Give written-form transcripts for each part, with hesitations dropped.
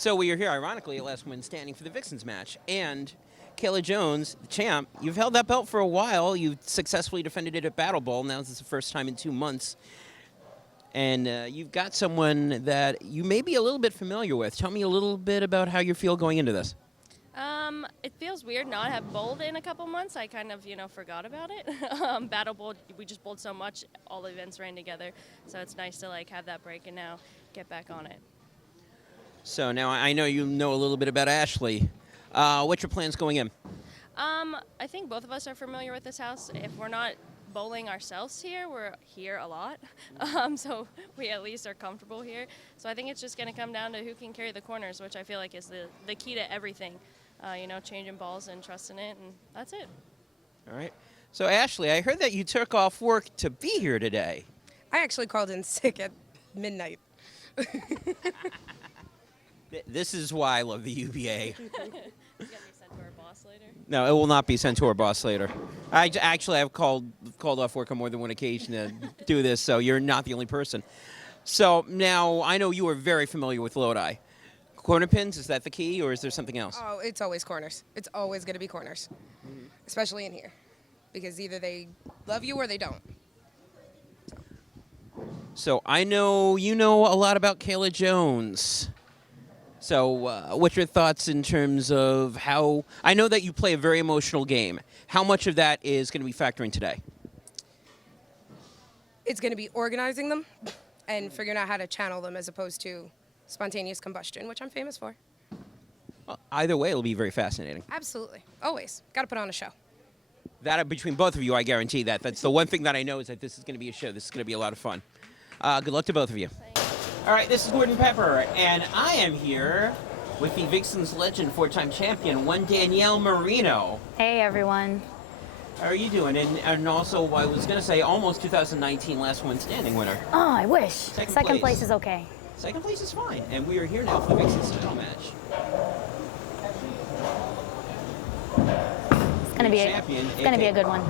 So we are here, ironically, at last win standing for the Vixens match. And Kayla Jones, the champ, you've held that belt for a while. You've successfully defended it at Battle Bowl. Now this is the first time in 2 months. And you've got someone that you may be a little bit familiar with. Tell me a little bit about how you feel going into this. It feels weird not to have bowled in a couple months. I kind of, forgot about it. Battle Bowl, we just bowled so much, all the events ran together. So it's nice to have that break and now get back on it. So now I know you know a little bit about Ashley. What's your plans going in? I think both of us are familiar with this house. If we're not bowling ourselves here, we're here a lot. So we at least are comfortable here. So I think it's just going to come down to who can carry the corners, which I feel like is the key to everything. Changing balls and trusting it, and that's it. All right. So Ashley, I heard that you took off work to be here today. I actually called in sick at midnight. This is why I love the UBA. It's going to be sent to our boss later? No, it will not be sent to our boss later. I've called off work on more than one occasion to do this, so you're not the only person. So now I know you are very familiar with Lodi. Corner pins, is that the key, or is there something else? Oh, it's always corners. It's always going to be corners, especially in here, because either they love you or they don't. So I know you know a lot about Kayla Jones. So what's your thoughts in terms of how – I know that you play a very emotional game. How much of that is going to be factoring today? It's going to be organizing them and figuring out how to channel them as opposed to spontaneous combustion, which I'm famous for. Well, either way, it'll be very fascinating. Absolutely. Always. Got to put on a show. That between both of you, I guarantee that. That's the one thing that I know is that this is going to be a show. This is going to be a lot of fun. Good luck to both of you. All right, this is Gordon Pepper, and I am here with the Vixens legend, 4-time champion, one Danielle Marino. Hey, everyone. How are you doing? And also, I was going to say, almost 2019 last one standing winner. Oh, I wish. Second place is okay. Second place is fine, and we are here now for the Vixens title match. It's gonna be a good one.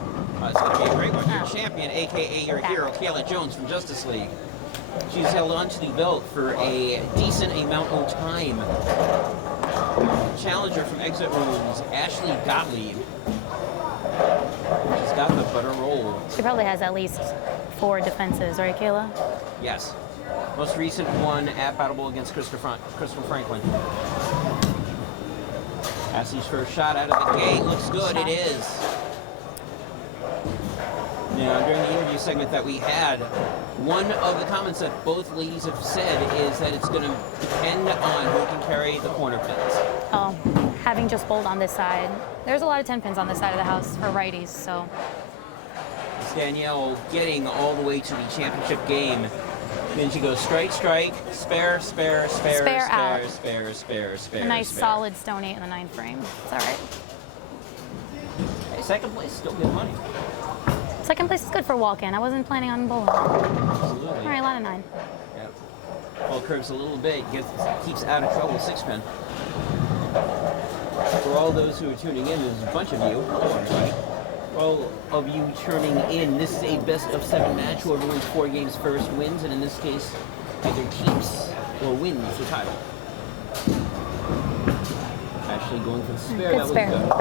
It's going to be a great one. Your champion, a.k.a. your hero, Kayla Jones from Justice League. She's held on to the belt for a decent amount of time. Challenger from Exit Rooms, Ashley Gottlieb. She's got the butter roll. She probably has at least 4 defenses, right, Kayla? Yes. Most recent one at Battle Bowl against Crystal Franklin. Ashley's first shot out of the gate. Looks good. It is. Now, during the interview segment that we had, one of the comments that both ladies have said is that it's going to depend on who can carry the corner pins. Oh, having just bowled on this side, there's a lot of 10 pins on this side of the house for righties, so. It's Danielle getting all the way to the championship game. Then she goes strike, strike, spare, out. spare. A nice solid stone 8 in the 9th frame. It's all right. Hey, second place, still good money. Second place is good for walk-in. I wasn't planning on bowling. Absolutely. All right, line of 9. Yep. Ball curves a little bit, keeps out of trouble, 6-pin. For all those who are tuning in, there's a bunch of you. Hello, everybody. For all of you tuning in, this is a best-of-7 match. Whoever wins 4 games first wins, and in this case, either keeps or wins the title. Actually going for the spare. Good spare. Good.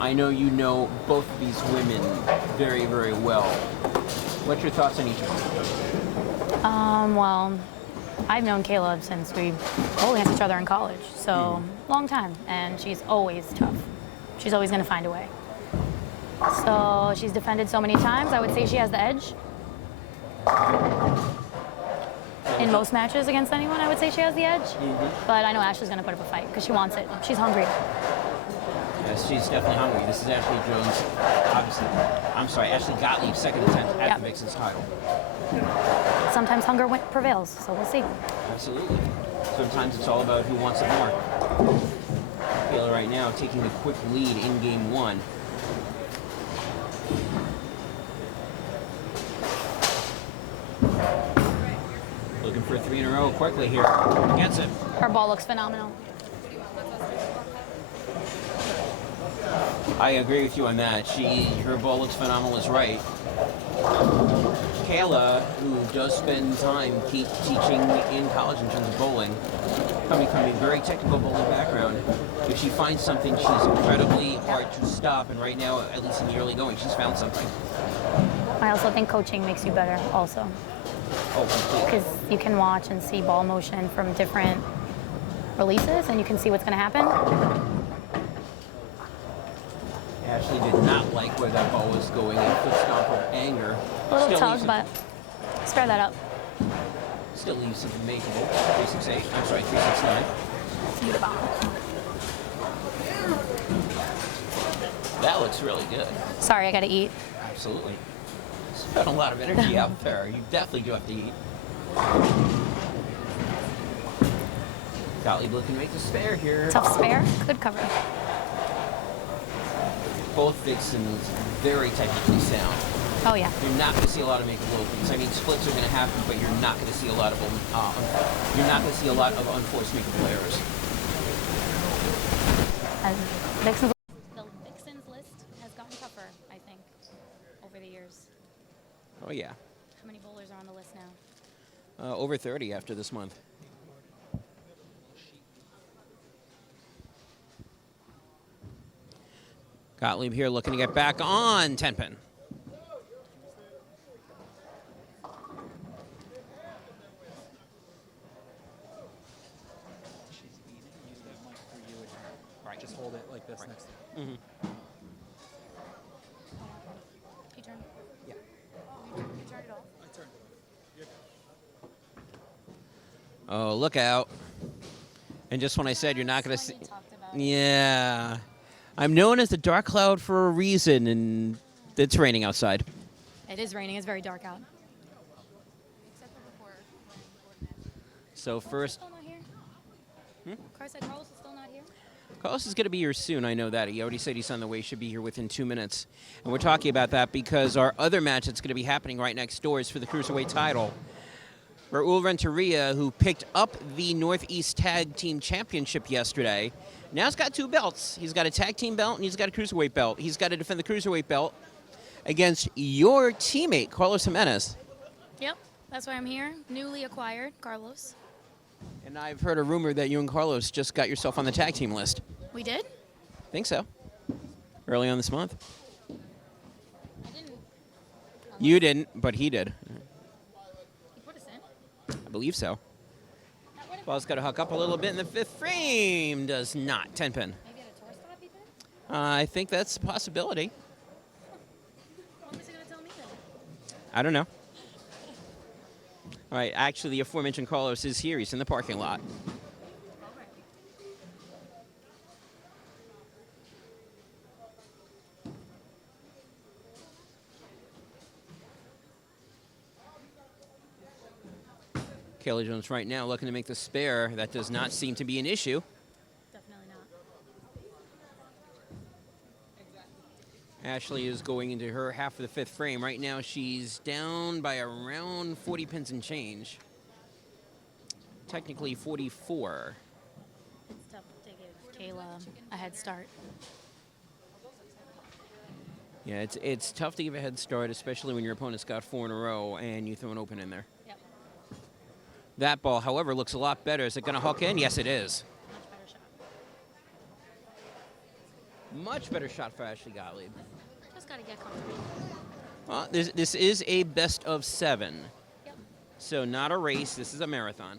I know you know both of these women very, very well. What's your thoughts on each of them? Well, I've known Kayla since we bowled against each other in college, so long time, and she's always tough. She's always going to find a way. So she's defended so many times, I would say she has the edge. In most matches against anyone, I would say she has the edge. But I know Ashley's going to put up a fight because she wants it. She's hungry. Yes, she's definitely hungry. This is Ashley Jones, Ashley Gottlieb's second attempt at the Vixens title. Sometimes hunger prevails, so we'll see. Absolutely. Sometimes it's all about who wants it more. Kayla right now taking a quick lead in game 1. Looking for 3 in a row quickly here. Gets it. Her ball looks phenomenal. I agree with you on that. Her ball looks phenomenal is right. Kayla, who does spend time teaching in college in terms of bowling, coming from a very technical bowling background, if she finds something, she's incredibly hard to stop. And right now, at least in the early going, she's found something. I also think coaching makes you better also. Oh, completely. Because you can watch and see ball motion from different releases and you can see what's going to happen. Ashley did not like where that ball was going. A foot stomp of anger. A little Still tug, leaves but spare that up. Still leaves something makeable. 368. I'm sorry, 369. U.B.A. That looks really good. Sorry, I got to eat. Absolutely. Spent a lot of energy out there. You definitely do have to eat. Gottlieb looking to make the spare here. Tough spare. Good cover. Both Vixens very technically sound. Oh, yeah. You're not going to see a lot of make-a-little things. I mean, splits are going to happen, but you're not going to see a lot of them. You're not going to see a lot of unforced make-a errors. The Vixens list has gotten tougher, I think, over the years. Oh yeah. How many bowlers are on the list now? Over 30 after this month. Gottlieb here looking to get back on 10-pin. Right. Just hold it like this next to you. Mm-hmm. You turn. Yeah. You turn it off. I turned it on. Oh, look out. And just when I said you're not going to see... Yeah. I'm known as the dark cloud for a reason, and it's raining outside. It is raining. It's very dark out. So first... Still not here? Carlos is still not here? Carlos is going to be here soon, I know that. He already said he's on the way, should be here within 2 minutes. And we're talking about that because our other match that's going to be happening right next door is for the Cruiserweight title. Raul Renteria, who picked up the Northeast Tag Team Championship yesterday, now he's got 2 belts. He's got a tag team belt and he's got a Cruiserweight belt. He's got to defend the Cruiserweight belt against your teammate, Carlos Jimenez. Yep. That's why I'm here. Newly acquired, Carlos. And I've heard a rumor that you and Carlos just got yourself on the tag team list. We did? Think so. Early on this month. I didn't. You didn't, but he did. He put us in. I believe so. Ball's got to hook up a little bit in the 5th frame. Does not. 10-pin. Maybe at a tour stop, you think? I think that's a possibility. When was he going to tell me that? I don't know. All right, actually, the aforementioned Carlos is here. He's in the parking lot. Kayla Jones right now looking to make the spare. That does not seem to be an issue. Definitely not. Ashley is going into her half of the 5th frame. Right now, she's down by around 40 pins and change. Technically 44. It's tough to give Kayla a head start. Yeah, it's tough to give a head start, especially when your opponent's got 4 in a row and you throw an open in there. Yep. That ball, however, looks a lot better. Is it going to hook in? Yes, it is. Much better shot. Much better shot for Ashley Gottlieb. Just got to get comfortable. Well, this is a best of 7. Yep. So not a race. This is a marathon.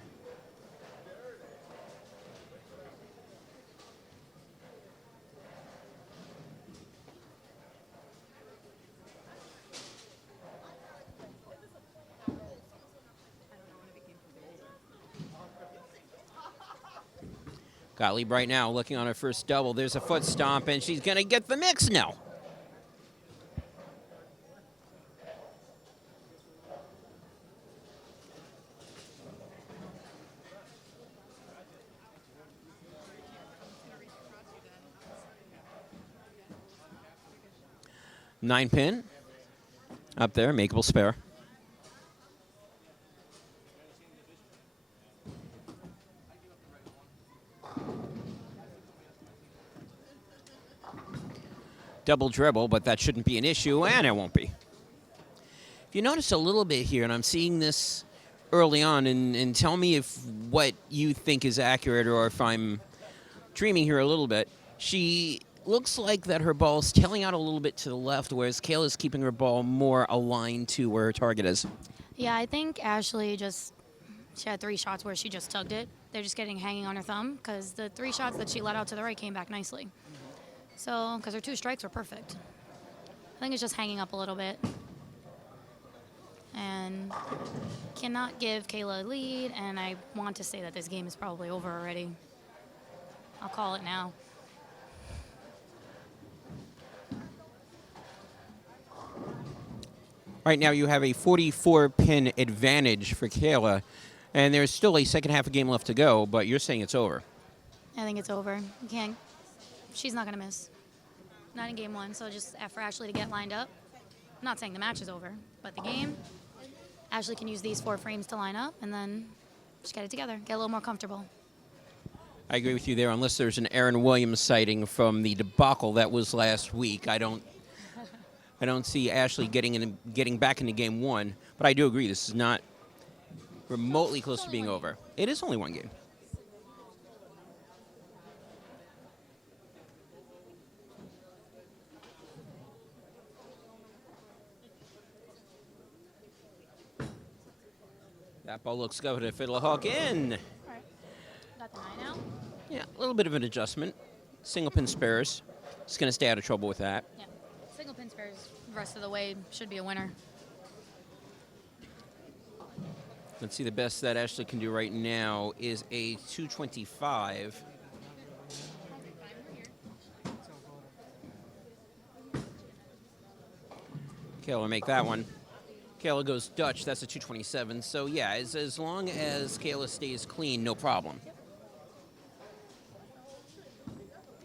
Gottlieb right now looking on her first double. There's a foot stomp, and she's going to get the mix now. Nine pin up there, makeable spare. Double dribble, but that shouldn't be an issue, and it won't be. If you notice a little bit here, and I'm seeing this early on, and tell me if what you think is accurate or if I'm dreaming here a little bit, she looks like that her ball's tailing out a little bit to the left, whereas Kayla's keeping her ball more aligned to where her target is. Yeah, I think Ashley she had 3 shots where she just tugged it. They're just hanging on her thumb because the 3 shots that she let out to the right came back nicely. So, because her 2 strikes were perfect. I think it's just hanging up a little bit. And cannot give Kayla a lead, and I want to say that this game is probably over already. I'll call it now. Right now you have a 44-pin advantage for Kayla, and there's still a second half of game left to go, but you're saying it's over. I think it's over. You can't. She's not going to miss. Not in game 1, so just for Ashley to get lined up. I'm not saying the match is over, but the game, Ashley can use these 4 frames to line up and then just get it together, get a little more comfortable. I agree with you there, unless there's an Aaron Williams sighting from the debacle that was last week. I don't see Ashley getting back into game 1, but I do agree this is not remotely close to being over. It is only 1 game. That ball looks good if it'll hook in. All right. Got the 9 out? Yeah, a little bit of an adjustment. Single pin spares. Just going to stay out of trouble with that. Yeah. Single pin spares the rest of the way should be a winner. Let's see, the best that Ashley can do right now is a 225. Kayla will make that one. Kayla goes Dutch, that's a 227. So yeah, as long as Kayla stays clean, no problem.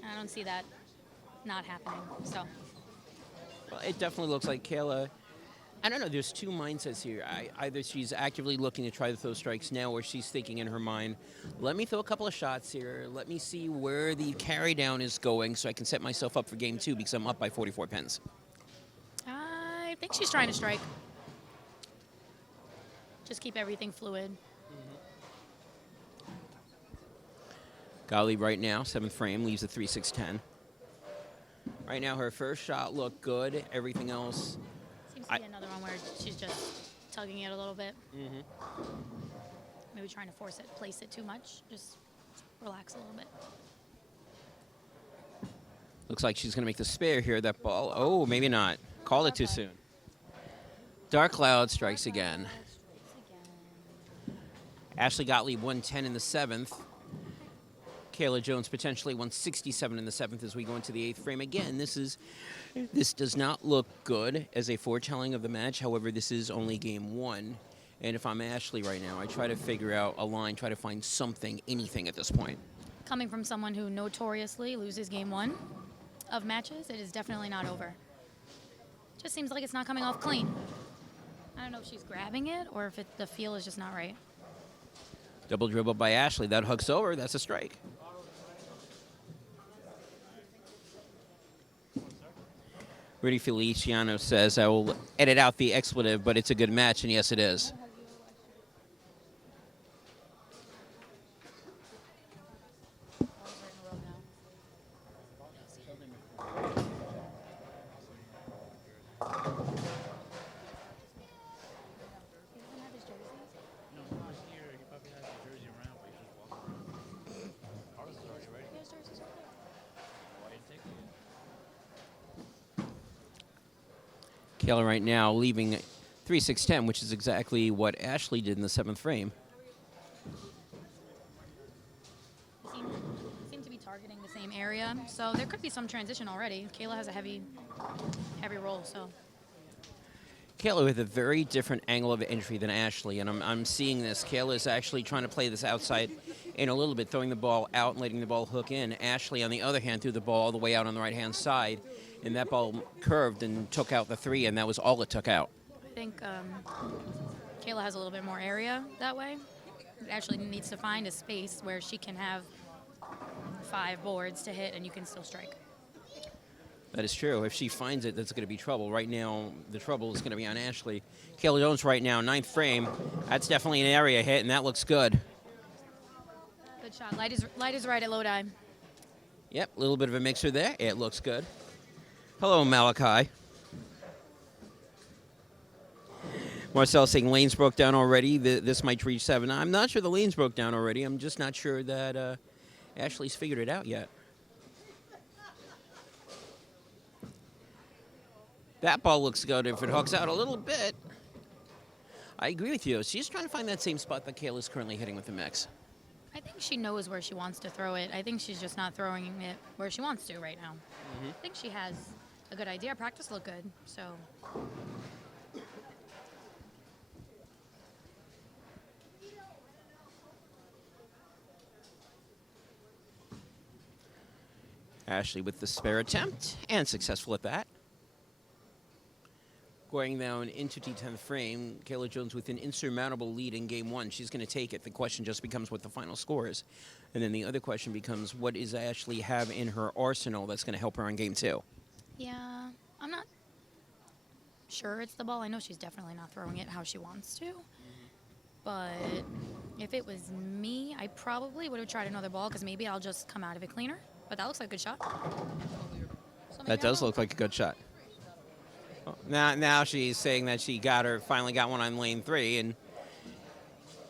I don't see that not happening, so. Well, it definitely looks like Kayla, I don't know, there's 2 mindsets here. Either she's actively looking to try to throw strikes now, or she's thinking in her mind, let me throw a couple of shots here, let me see where the carry down is going so I can set myself up for game 2 because I'm up by 44 pins. I think she's trying to strike. Just keep everything fluid. Gottlieb right now, 7th frame, leaves a 3-6-10. Right now, her first shot looked good. Everything else, Seems to be another one where she's just tugging it a little bit. Maybe trying to place it too much. Just relax a little bit. looks like she's going to make the spare here. That ball, oh, maybe not. Called it too soon. Dark Cloud strikes again. Ashley Gottlieb 110 in the 7th. Kayla Jones potentially 167 in the 7th as we go into the 8th frame. Again, this does not look good as a foretelling of the match. However, this is only game 1. And if I'm Ashley right now, I try to figure out a line, try to find something, anything at this point. Coming from someone who notoriously loses game 1 of matches, it is definitely not over. Just seems like it's not coming off clean. I don't know if she's grabbing it or if the feel is just not right. Double dribble by Ashley. That hooks over. That's a strike. Rudy Feliciano says, I will edit out the expletive, but it's a good match, and yes, it is. Kayla right now leaving 3-6-10, which is exactly what Ashley did in the 7th frame. Seem to be targeting the same area, so there could be some transition already. Kayla has a heavy roll, so. Kayla with a very different angle of entry than Ashley, and I'm seeing this. Kayla is actually trying to play this outside in a little bit, throwing the ball out and letting the ball hook in. Ashley, on the other hand, threw the ball all the way out on the right-hand side, and that ball curved and took out the 3, and that was all it took out. I think Kayla has a little bit more area that way. Ashley needs to find a space where she can have 5 boards to hit, and you can still strike. That is true. If she finds it, that's going to be trouble. Right now, the trouble is going to be on Ashley. Kayla Jones right now, 9th frame. That's definitely an area hit, and that looks good. Good shot. Light is right at low die. Yep, a little bit of a mixer there. It looks good. Hello, Malachi. Marcel saying lanes broke down already. This might reach 7. I'm not sure the lanes broke down already. I'm just not sure that Ashley's figured it out yet. That ball looks good if it hooks out a little bit. I agree with you. She's trying to find that same spot that Kayla's currently hitting with the mix. I think she knows where she wants to throw it. I think she's just not throwing it where she wants to right now. I think she has a good idea. Practice looked good, so. Ashley with the spare attempt, and successful at that. Going down into the 10th frame, Kayla Jones with an insurmountable lead in game 1. She's going to take it. The question just becomes what the final score is. And then the other question becomes, what does Ashley have in her arsenal that's going to help her in game 2? Yeah, I'm not sure it's the ball. I know she's definitely not throwing it how she wants to. But if it was me, I probably would have tried another ball because maybe I'll just come out of it cleaner. But that looks like a good shot. So That does look like a good shot. Now she's saying that she finally got one on lane 3, and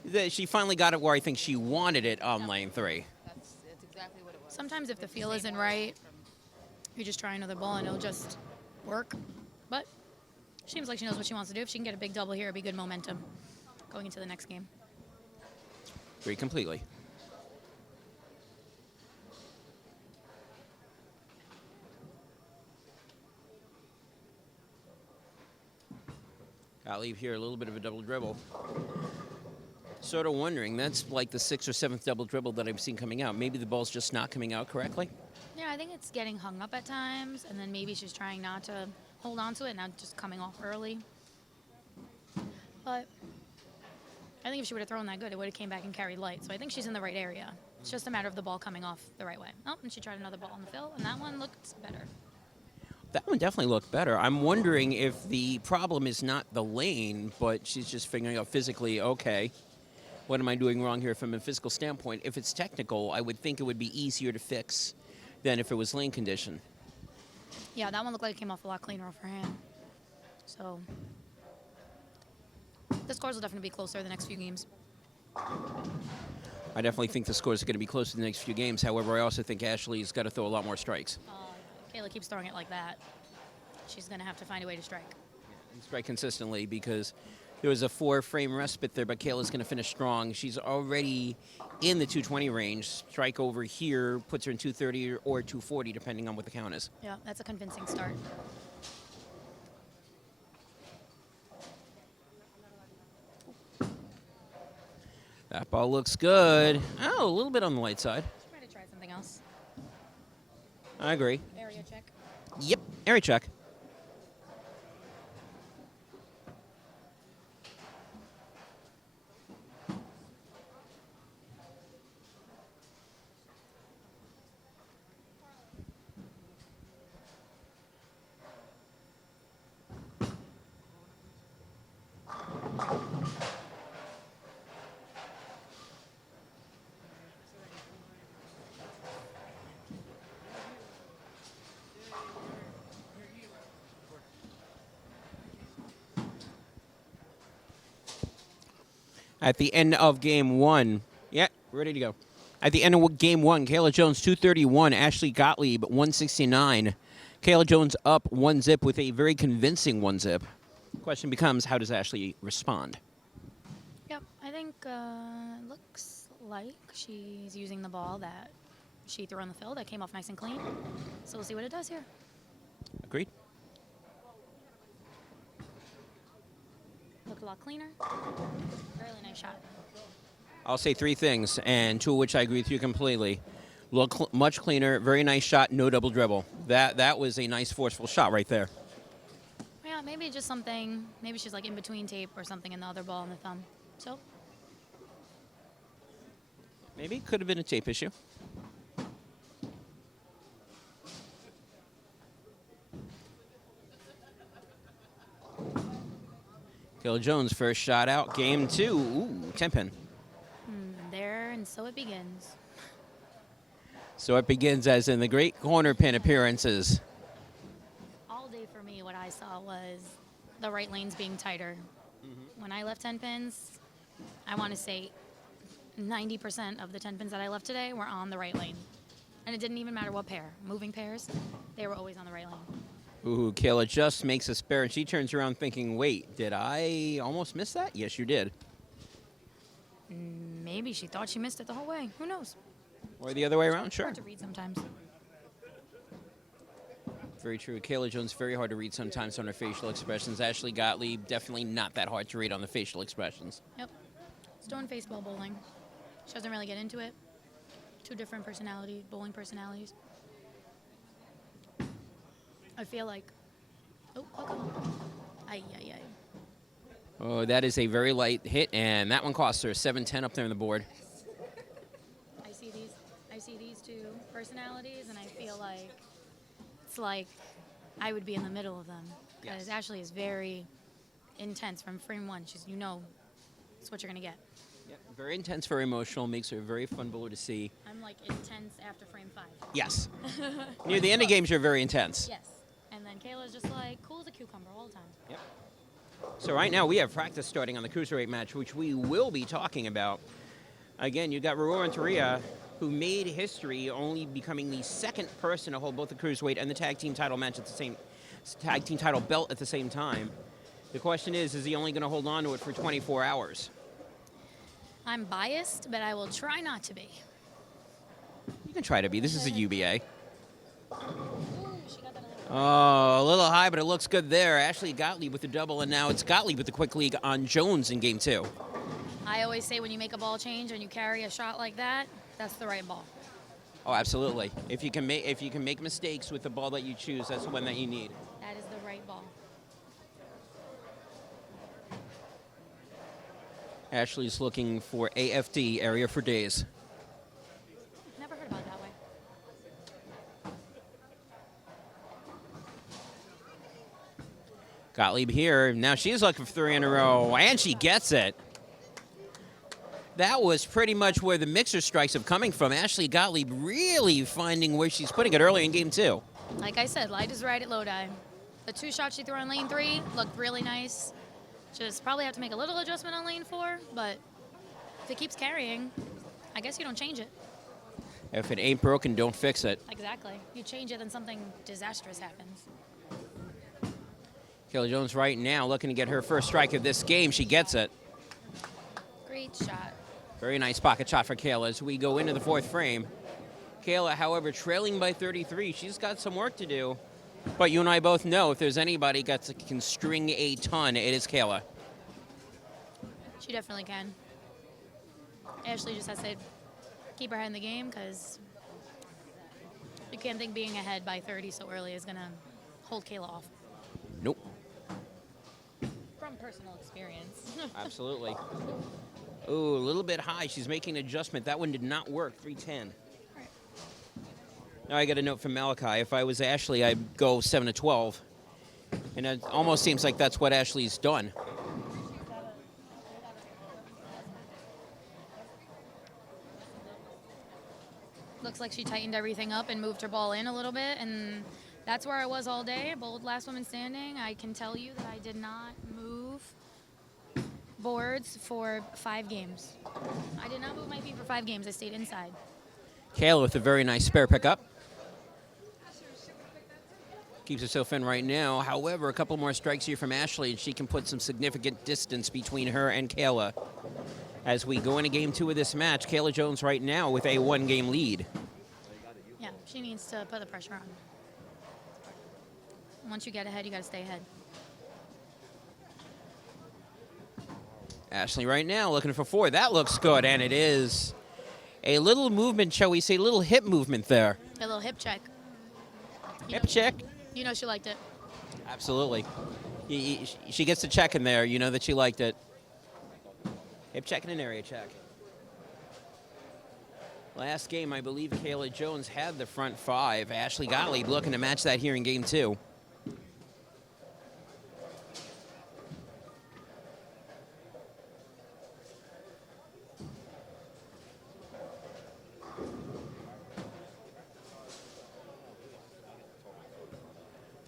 that she finally got it where I think she wanted it on lane 3. That's exactly what it was. Sometimes if the feel isn't right, you just try another ball and it'll just work. But she seems like she knows what she wants to do. If she can get a big double here, it'd be good momentum going into the next game. Agree completely. Gottlieb here, a little bit of a double dribble. Sort of wondering, that's like the 6th or 7th double dribble that I've seen coming out. Maybe the ball's just not coming out correctly. Yeah, I think it's getting hung up at times, and then maybe she's trying not to hold on to it, not just coming off early. But I think if she would have thrown that good, it would have came back and carried light. So I think she's in the right area. It's just a matter of the ball coming off the right way. Oh, and she tried another ball on the fill, and that one looked better. That one definitely looked better. I'm wondering if the problem is not the lane, but she's just figuring out physically, okay, what am I doing wrong here from a physical standpoint? If it's technical, I would think it would be easier to fix than if it was lane condition. Yeah, that one looked like it came off a lot cleaner off her hand. So the scores will definitely be closer the next few games. I definitely think the scores are going to be close to the next few games. However, I also think Ashley's got to throw a lot more strikes. Kayla keeps throwing it like that. She's going to have to find a way to strike. And strike consistently because there was a 4-frame respite there, but Kayla's going to finish strong. She's already in the 220 range. Strike over here puts her in 230 or 240, depending on what the count is. Yeah, that's a convincing start. That ball looks good. Oh, a little bit on the light side. She might have tried something else. I agree. Area check. Yep, area check. At the end of game 1, yeah, ready to go. At the end of game 1, Kayla Jones 231, Ashley Gottlieb 169. Kayla Jones up 1-zip with a very convincing 1-zip. Question becomes, how does Ashley respond? Yep, I think it looks like she's using the ball that she threw on the field that came off nice and clean. So we'll see what it does here. Agreed. Looked a lot cleaner. Really nice shot. I'll say 3 things, and 2 of which I agree with you completely. Look much cleaner, very nice shot, no double dribble. That was a nice forceful shot right there. Yeah, maybe just something. Maybe she's like in between tape or something in the other ball and the thumb. So Maybe could have been a tape issue. Kayla Jones, first shot out, game 2. Ooh, 10-pin. There, and so it begins. So it begins as in the great corner pin appearances. All day for me, what I saw was the right lanes being tighter. When I left 10 pins, I want to say 90% of the 10 pins that I left today were on the right lane. And it didn't even matter what pair. Moving pairs, they were always on the right lane. Ooh, Kayla just makes a spare, and she turns around thinking, wait, did I almost miss that? Yes, you did. Maybe she thought she missed it the whole way. Who knows? Or the other way around, sure. Hard to read sometimes. Very true. Kayla Jones, very hard to read sometimes on her facial expressions. Ashley Gottlieb, definitely not that hard to read on the facial expressions. Yep. Stone face ball bowling. She doesn't really get into it. Two different bowling personalities. I feel like, oh, come on. Ay. Oh, that is a very light hit, and that one costs her 7-10 up there on the board. I see these two personalities, and I feel like it's like I would be in the middle of them. Because Yes. Ashley is very intense from frame 1. She's, it's what you're going to get. Yep. Very intense, very emotional, makes her a very fun bowler to see. I'm like intense after frame 5. Yes. Near the end of games, you're very intense. Yes. And then Kayla's just like cool as a cucumber all the time. Yep. So right now we have practice starting on the cruiserweight match, which we will be talking about. Again, you got Roro and Taria, who made history, only becoming the second person to hold both the cruiserweight and the tag team title match at the same tag team title belt at the same time. The question is he only going to hold on to it for 24 hours? I'm biased, but I will try not to be. You can try to be. This is a UBA. Ooh, she got that a little. Oh, a little high, but it looks good there. Ashley Gottlieb with the double, and now it's Gottlieb with the quick league on Jones in game 2. I always say when you make a ball change and you carry a shot like that, that's the right ball. Oh, absolutely. If you can make mistakes with the ball that you choose, that's the one that you need. That is the right ball. Ashley's looking for AFD, area for days. Never heard about it that way. Gottlieb here. Now she's looking for 3 in a row, and she gets it. That was pretty much where the mixer strikes are coming from. Ashley Gottlieb really finding where she's putting it early in game 2. Like I said, light is right at Lodi. The 2 shots she threw on lane 3 looked really nice. Just probably have to make a little adjustment on lane 4, but if it keeps carrying, I guess you don't change it. If it ain't broken, don't fix it. Exactly. You change it, then something disastrous happens. Kayla Jones right now looking to get her first strike of this game. She gets it. Great shot. Very nice pocket shot for Kayla as we go into the 4th frame. Kayla, however, trailing by 33. She's got some work to do. But you and I both know if there's anybody that can string a ton, it is Kayla. She definitely can. Ashley just has to keep her head in the game because you can't think being ahead by 30 so early is going to hold Kayla off. Nope. From personal experience. Absolutely. Ooh, a little bit high. She's making an adjustment. That one did not work. 310. Right. Now I got a note from Malachi. If I was Ashley, I'd go 7-12. And it almost seems like that's what Ashley's done. Looks like she tightened everything up and moved her ball in a little bit, and that's where I was all day. Bowled last woman standing. I can tell you that I did not move boards for 5 games. I did not move my feet for 5 games. I stayed inside. Kayla with a very nice spare pickup. Keeps herself in right now. However, a couple more strikes here from Ashley, and she can put some significant distance between her and Kayla. As we go into game 2 of this match, Kayla Jones right now with a 1-game lead. Yeah, she needs to put the pressure on. Once you get ahead, you got to stay ahead. Ashley right now looking for 4. That looks good, and it is a little movement, shall we say, little hip movement there. A little hip check. Hip check? You know she liked it. Absolutely. She gets the check in there. You know that she liked it. Hip check and an area check. Last game, I believe Kayla Jones had the front 5. Ashley Gottlieb looking to match that here in game 2.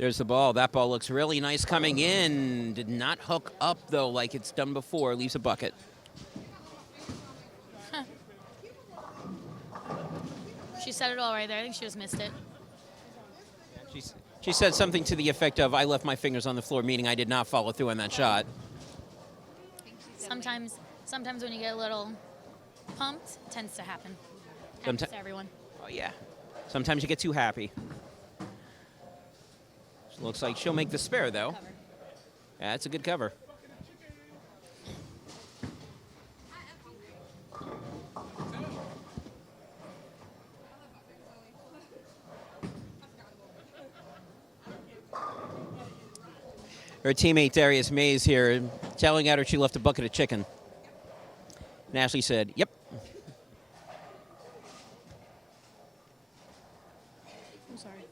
There's the ball. That ball looks really nice coming in. Did not hook up, though, like it's done before. Leaves a bucket. She said it all right there. I think she just missed it. She said something to the effect of, I left my fingers on the floor, meaning I did not follow through on that shot. Sometimes when you get a little pumped, it tends to happen. Happens to everyone. Oh, yeah. Sometimes you get too happy. Looks like she'll make the spare, though. Cover. Yeah, that's a good cover. Her teammate Darius Mays here telling her she left a bucket of chicken. And Ashley said, yep. I'm sorry.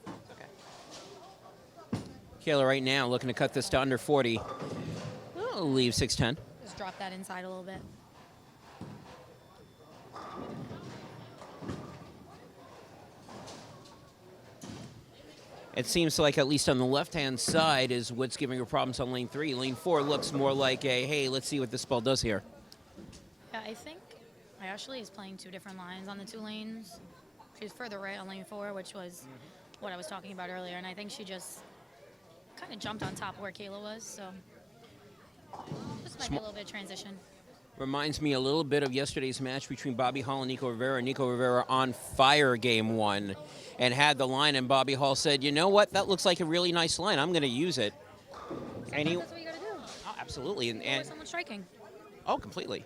Kayla right now looking to cut this to under 40. I'll leave 6'10". Just drop that inside a little bit. It seems like, at least on the left-hand side, is what's giving her problems on lane 3. Lane 4 looks more like a, hey, let's see what this ball does here. Yeah, I think Ashley is playing two different lines on the two lanes. She's further right on lane 4, which was what I was talking about earlier, and I think she just kind of jumped on top of where Kayla was, so this might be a little bit of transition. Reminds me a little bit of yesterday's match between Bobby Hall and Nico Rivera. Nico Rivera on fire game 1 and had the line, and Bobby Hall said, you know what, that looks like a really nice line. I'm going to use it. And that's what you got to do. Oh, absolutely. And someone striking. Oh, completely.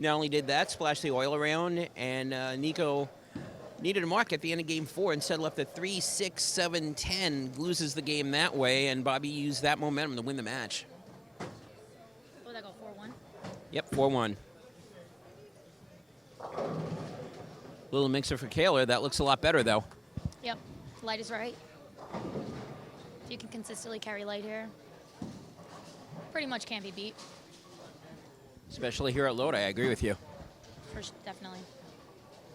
Not only did that, splash the oil around, and Nico needed a mark at the end of game 4. Instead left a 3-6-7-10, loses the game that way, and Bobby used that momentum to win the match. What would that go, 4-1? Yep, 4-1. Little mixer for Kayla. That looks a lot better, though. Yep, light is right. If you can consistently carry light here, pretty much can't be beat. Especially here at Lodi, I agree with you. Definitely.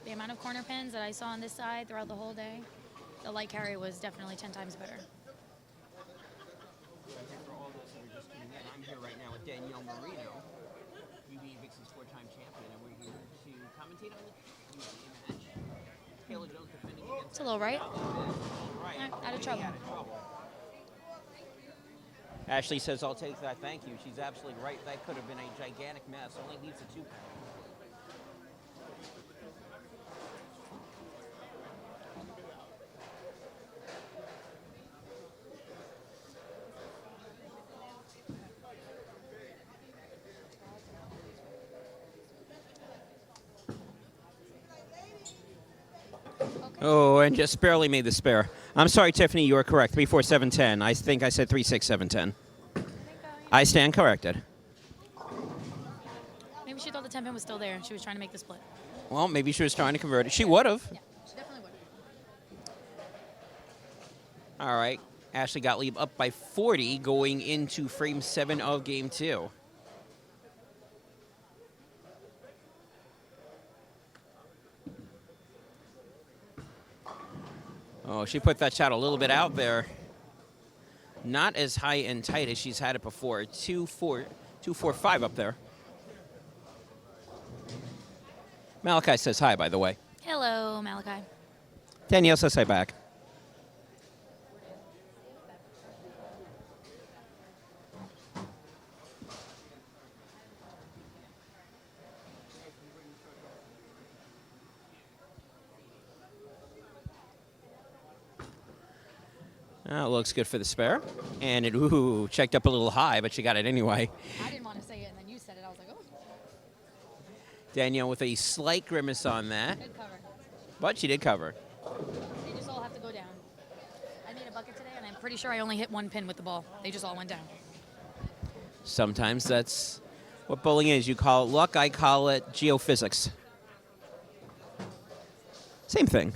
The amount of corner pins that I saw on this side throughout the whole day, the light carry was definitely 10 times better. I'm here right now with Danielle Marino, U.B.A. Vixen's 4-time champion, and we're here to commentate on the match. Kayla Jones defending against... It's a little right. Right. Out of trouble. Ashley says, I'll take that, thank you. She's absolutely right. That could have been a gigantic mess. Only leaves a 2 count. Oh, and just barely made the spare. I'm sorry, Tiffany, you are correct. 3-4-7-10. I think I said 3-6-7-10. I stand corrected. Maybe she thought the 10 pin was still there and she was trying to make the split. Well, maybe she was trying to convert it. She would have. Yeah, she definitely would have. All right. Ashley Gottlieb up by 40 going into frame 7 of game 2. Oh, she put that shot a little bit out there. Not as high and tight as she's had it before. 2-4-5 up there. Malachi says hi, by the way. Hello, Malachi. Danielle says hi back. That looks good for the spare. And it checked up a little high, but she got it anyway. I didn't want to say it, and then you said it. I was like, oh. Danielle with a slight grimace on that. Good cover. But she did cover. They just all have to go down. I made a bucket today, and I'm pretty sure I only hit one pin with the ball. They just all went down. Sometimes that's what bowling is. You call it luck, I call it geophysics. Same thing.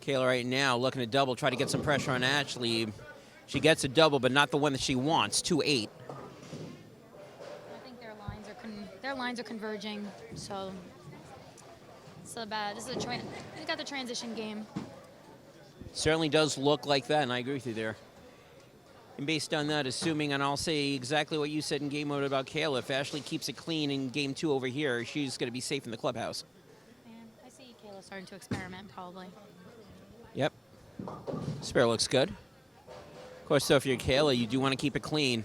Kayla right now looking to double, try to get some pressure on Ashley. She gets a double, but not the one that she wants, 2-8. I think their lines are converging, so This is a he's got the transition game. Certainly does look like that, and I agree with you there. And based on that, assuming, and I'll say exactly what you said in game mode about Kayla, if Ashley keeps it clean in game 2 over here, she's going to be safe in the clubhouse. Man, I see Kayla starting to experiment, probably. Yep. Spare looks good. Of course, though, if you're Kayla, you do want to keep it clean.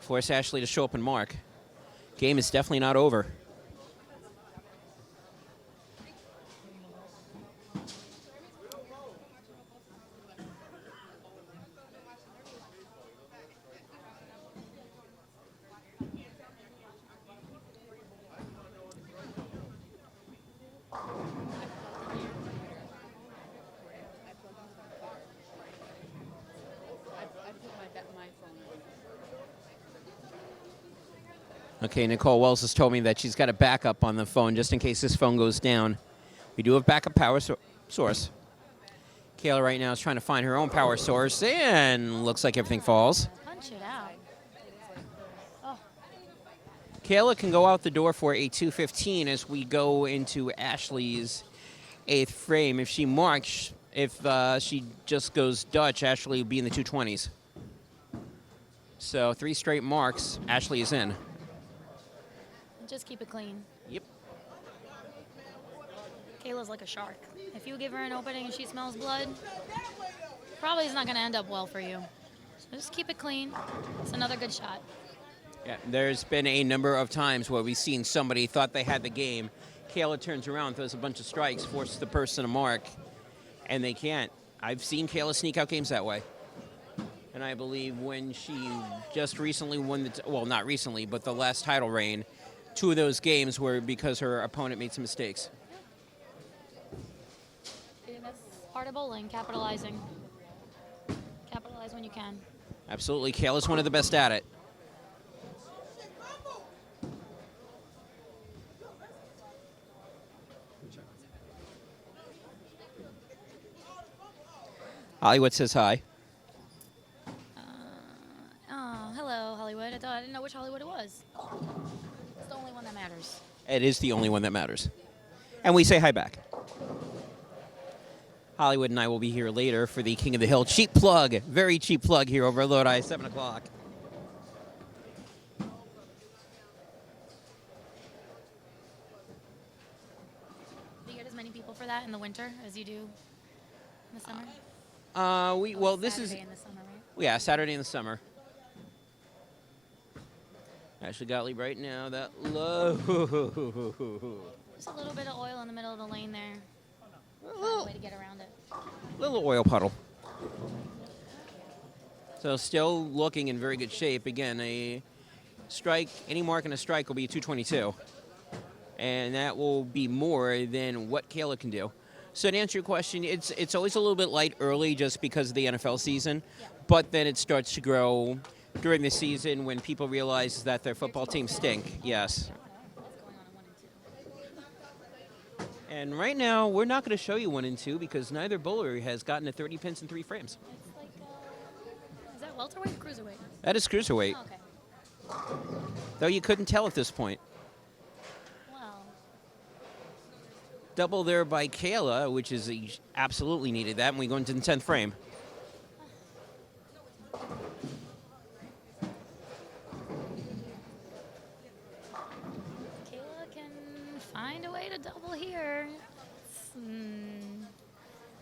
Force Ashley to show up and mark. Game is definitely not over. I put my phone on. Okay, Nicole Wells has told me that she's got a backup on the phone just in case this phone goes down. We do have backup power source. Kayla right now is trying to find her own power source, and looks like everything falls. Punch it out. Oh, Kayla can go out the door for a 2:15 as we go into Ashley's 8th frame. If she marks, if she just goes Dutch, Ashley will be in the 2:20s. So 3 straight marks, Ashley is in. just keep it clean. Yep. Kayla's like a shark. If you give her an opening and she smells blood, probably it's not going to end up well for you. So just keep it clean. It's another good shot. Yeah, there's been a number of times where we've seen somebody thought they had the game. Kayla turns around, throws a bunch of strikes, forces the person to mark, and they can't. I've seen Kayla sneak out games that way. And I believe when she just recently won well, not recently, but the last title reign, 2 of those games were because her opponent made some mistakes. That's part of bowling, capitalizing. Capitalize when you can. Absolutely. Kayla's one of the best at it. Hollywood says hi. Oh, hello, Hollywood. I didn't know which Hollywood it was. It's the only one that matters. It is the only one that matters. And we say hi back. Hollywood and I will be here later for the King of the Hill. Cheap plug. Very cheap plug here over Lodi, 7 o'clock. Do you get as many people for that in the winter as you do in the summer? This is Saturday in the summer, right? yeah, Saturday in the summer. Ashley Gottlieb right now. That low. Just a little bit of oil in the middle of the lane there. Find a way to get around it. Little oil puddle. So still looking in very good shape. Again, a strike, any mark in a strike will be a 222. And that will be more than what Kayla can do. So to answer your question, it's always a little bit light early just because of the NFL season. Yeah. But then it starts to grow during the season when people realize that their football teams stink. Yes. What's going on in 1 and 2? And right now, we're not going to show you 1 and 2 because neither bowler has gotten to 30 pins in 3 frames. It's like, is that welterweight or cruiserweight? That is cruiserweight, Oh, okay. though you couldn't tell at this point. Well, Double there by Kayla, which is absolutely needed that, and we go into the 10th frame. Kayla can find a way to double here.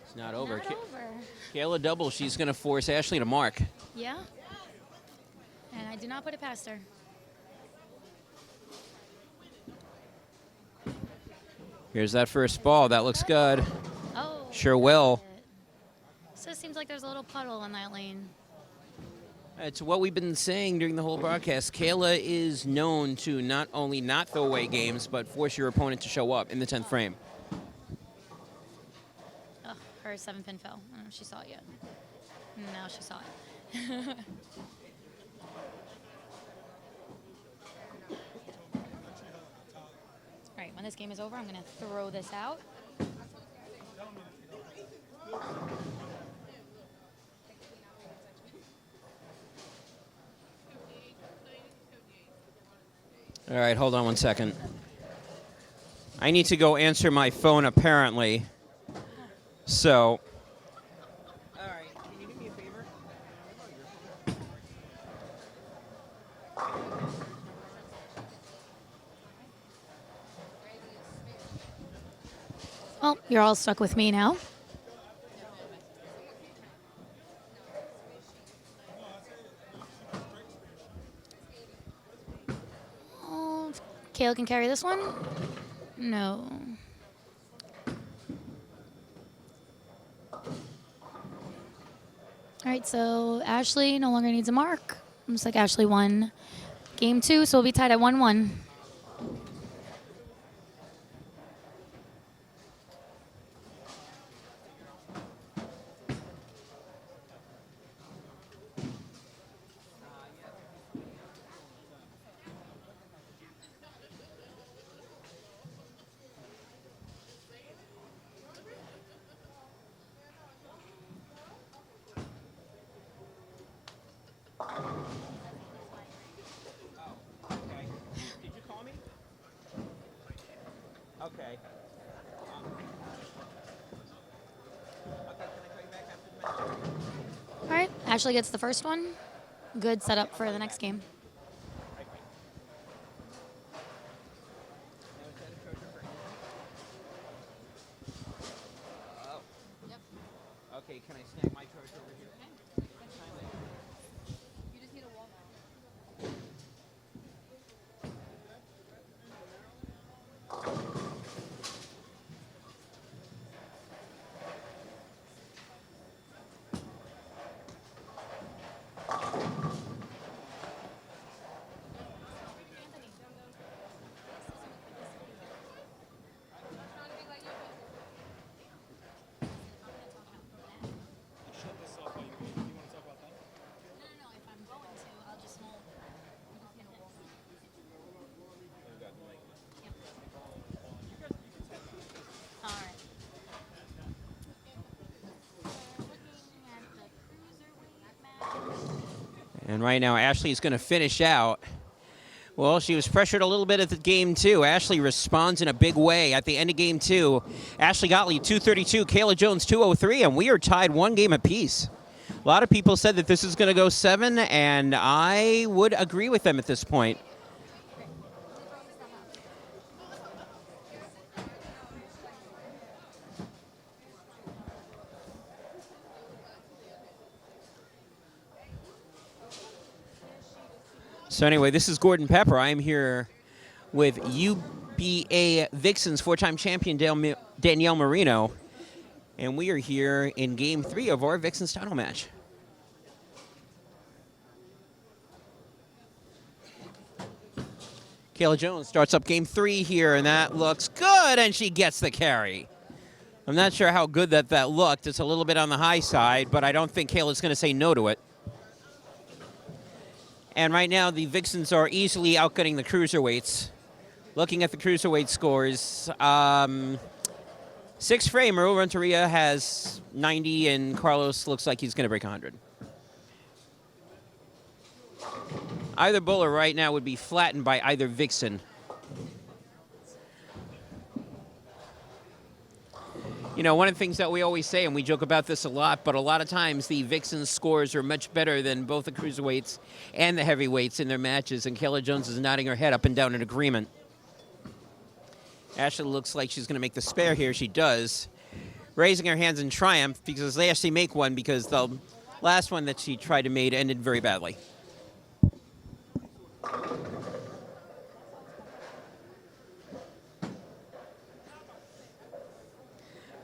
It's not over. Not over. Kayla double, she's going to force Ashley to mark. Yeah. And I do not put it past her. Here's that first ball. That looks good. Oh. Sure will. So it seems like there's a little puddle in that lane. It's what we've been saying during the whole broadcast. Kayla is known to not only not throw away games, but force your opponent to show up in the 10th frame. Oh, her 7-pin fell. I don't know if she saw it yet. Now she saw it. All right, when this game is over, I'm going to throw this out. All right, hold on 1 second. I need to go answer my phone, apparently. So. All right. Can you do me a favor? Well, you're all stuck with me now. Oh, Kayla can carry this one? No. All right, so Ashley no longer needs a mark. Looks like Ashley won game 2, so we'll be tied at 1-1. Okay. Did you call me? Okay. Okay, can I call you back after the match? All right, Ashley gets the first one. Good setup for the next game. Oh. Yep. Okay, can I snag my torch over here? You just need a wall mount. All right. And right now, Ashley's going to finish out. Well, she was pressured a little bit at the game 2. Ashley responds in a big way at the end of game 2. Ashley Gottlieb, 232. Kayla Jones, 203. And we are tied 1 game apiece. A lot of people said that this is going to go 7, and I would agree with them at this point. So anyway, this is Gordon Pepper. I am here with UBA Vixens 4-time champion Danielle Marino, and we are here in Game 3 of our Vixens title match. Kayla Jones starts up Game 3 here, and that looks good, and she gets the carry. I'm not sure how good that looked. It's a little bit on the high side, but I don't think Kayla's going to say no to it. And right now, the Vixens are easily outgunning the cruiserweights. Looking at the cruiserweight scores, 6-framer, Renteria has 90, and Carlos looks like he's going to break 100. Either bowler right now would be flattened by either Vixen. You know, one of the things that we always say, and we joke about this a lot, but a lot of times the Vixen scores are much better than both the cruiserweights and the heavyweights in their matches, and Kayla Jones is nodding her head up and down in agreement. Ashley looks like she's going to make the spare here. She does. Raising her hands in triumph because they actually make one because the last one that she tried to make ended very badly.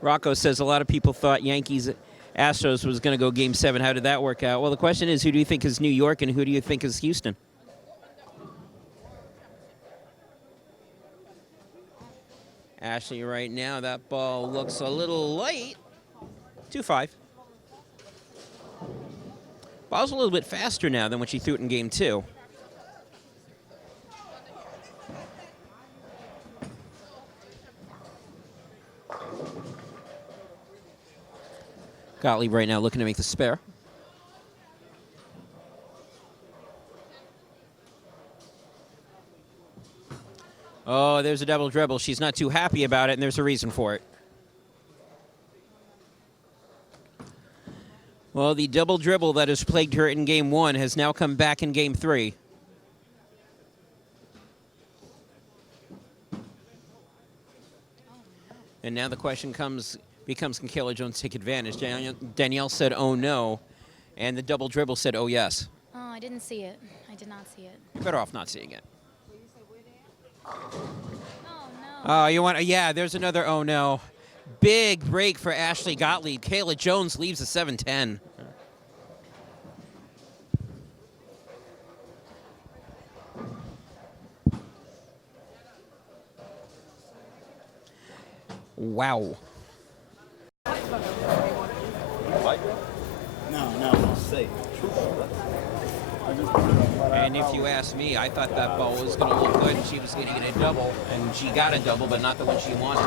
Rocco says a lot of people thought Yankees Astros was going to go Game 7. How did that work out? Well, the question is, who do you think is New York and who do you think is Houston? Ashley right now, that ball looks a little light. 2-5. Ball's a little bit faster now than when she threw it in Game 2. Gottlieb right now looking to make the spare. Oh, there's a double dribble. She's not too happy about it, and there's a reason for it. Well, the double dribble that has plagued her in Game 1 has now come back in Game 3. And now the question becomes, can Kayla Jones take advantage? Danielle said, oh, no. And the double dribble said, oh, yes. Oh, I didn't see it. I did not see it. You're better off not seeing it. Oh, no. Oh, you want? Yeah, there's another oh, no. Big break for Ashley Gottlieb. Kayla Jones leaves a 7-10. Wow. No, say. And if you ask me, I thought that ball was going to look good. She was going to get a double, and she got a double, but not the one she wanted.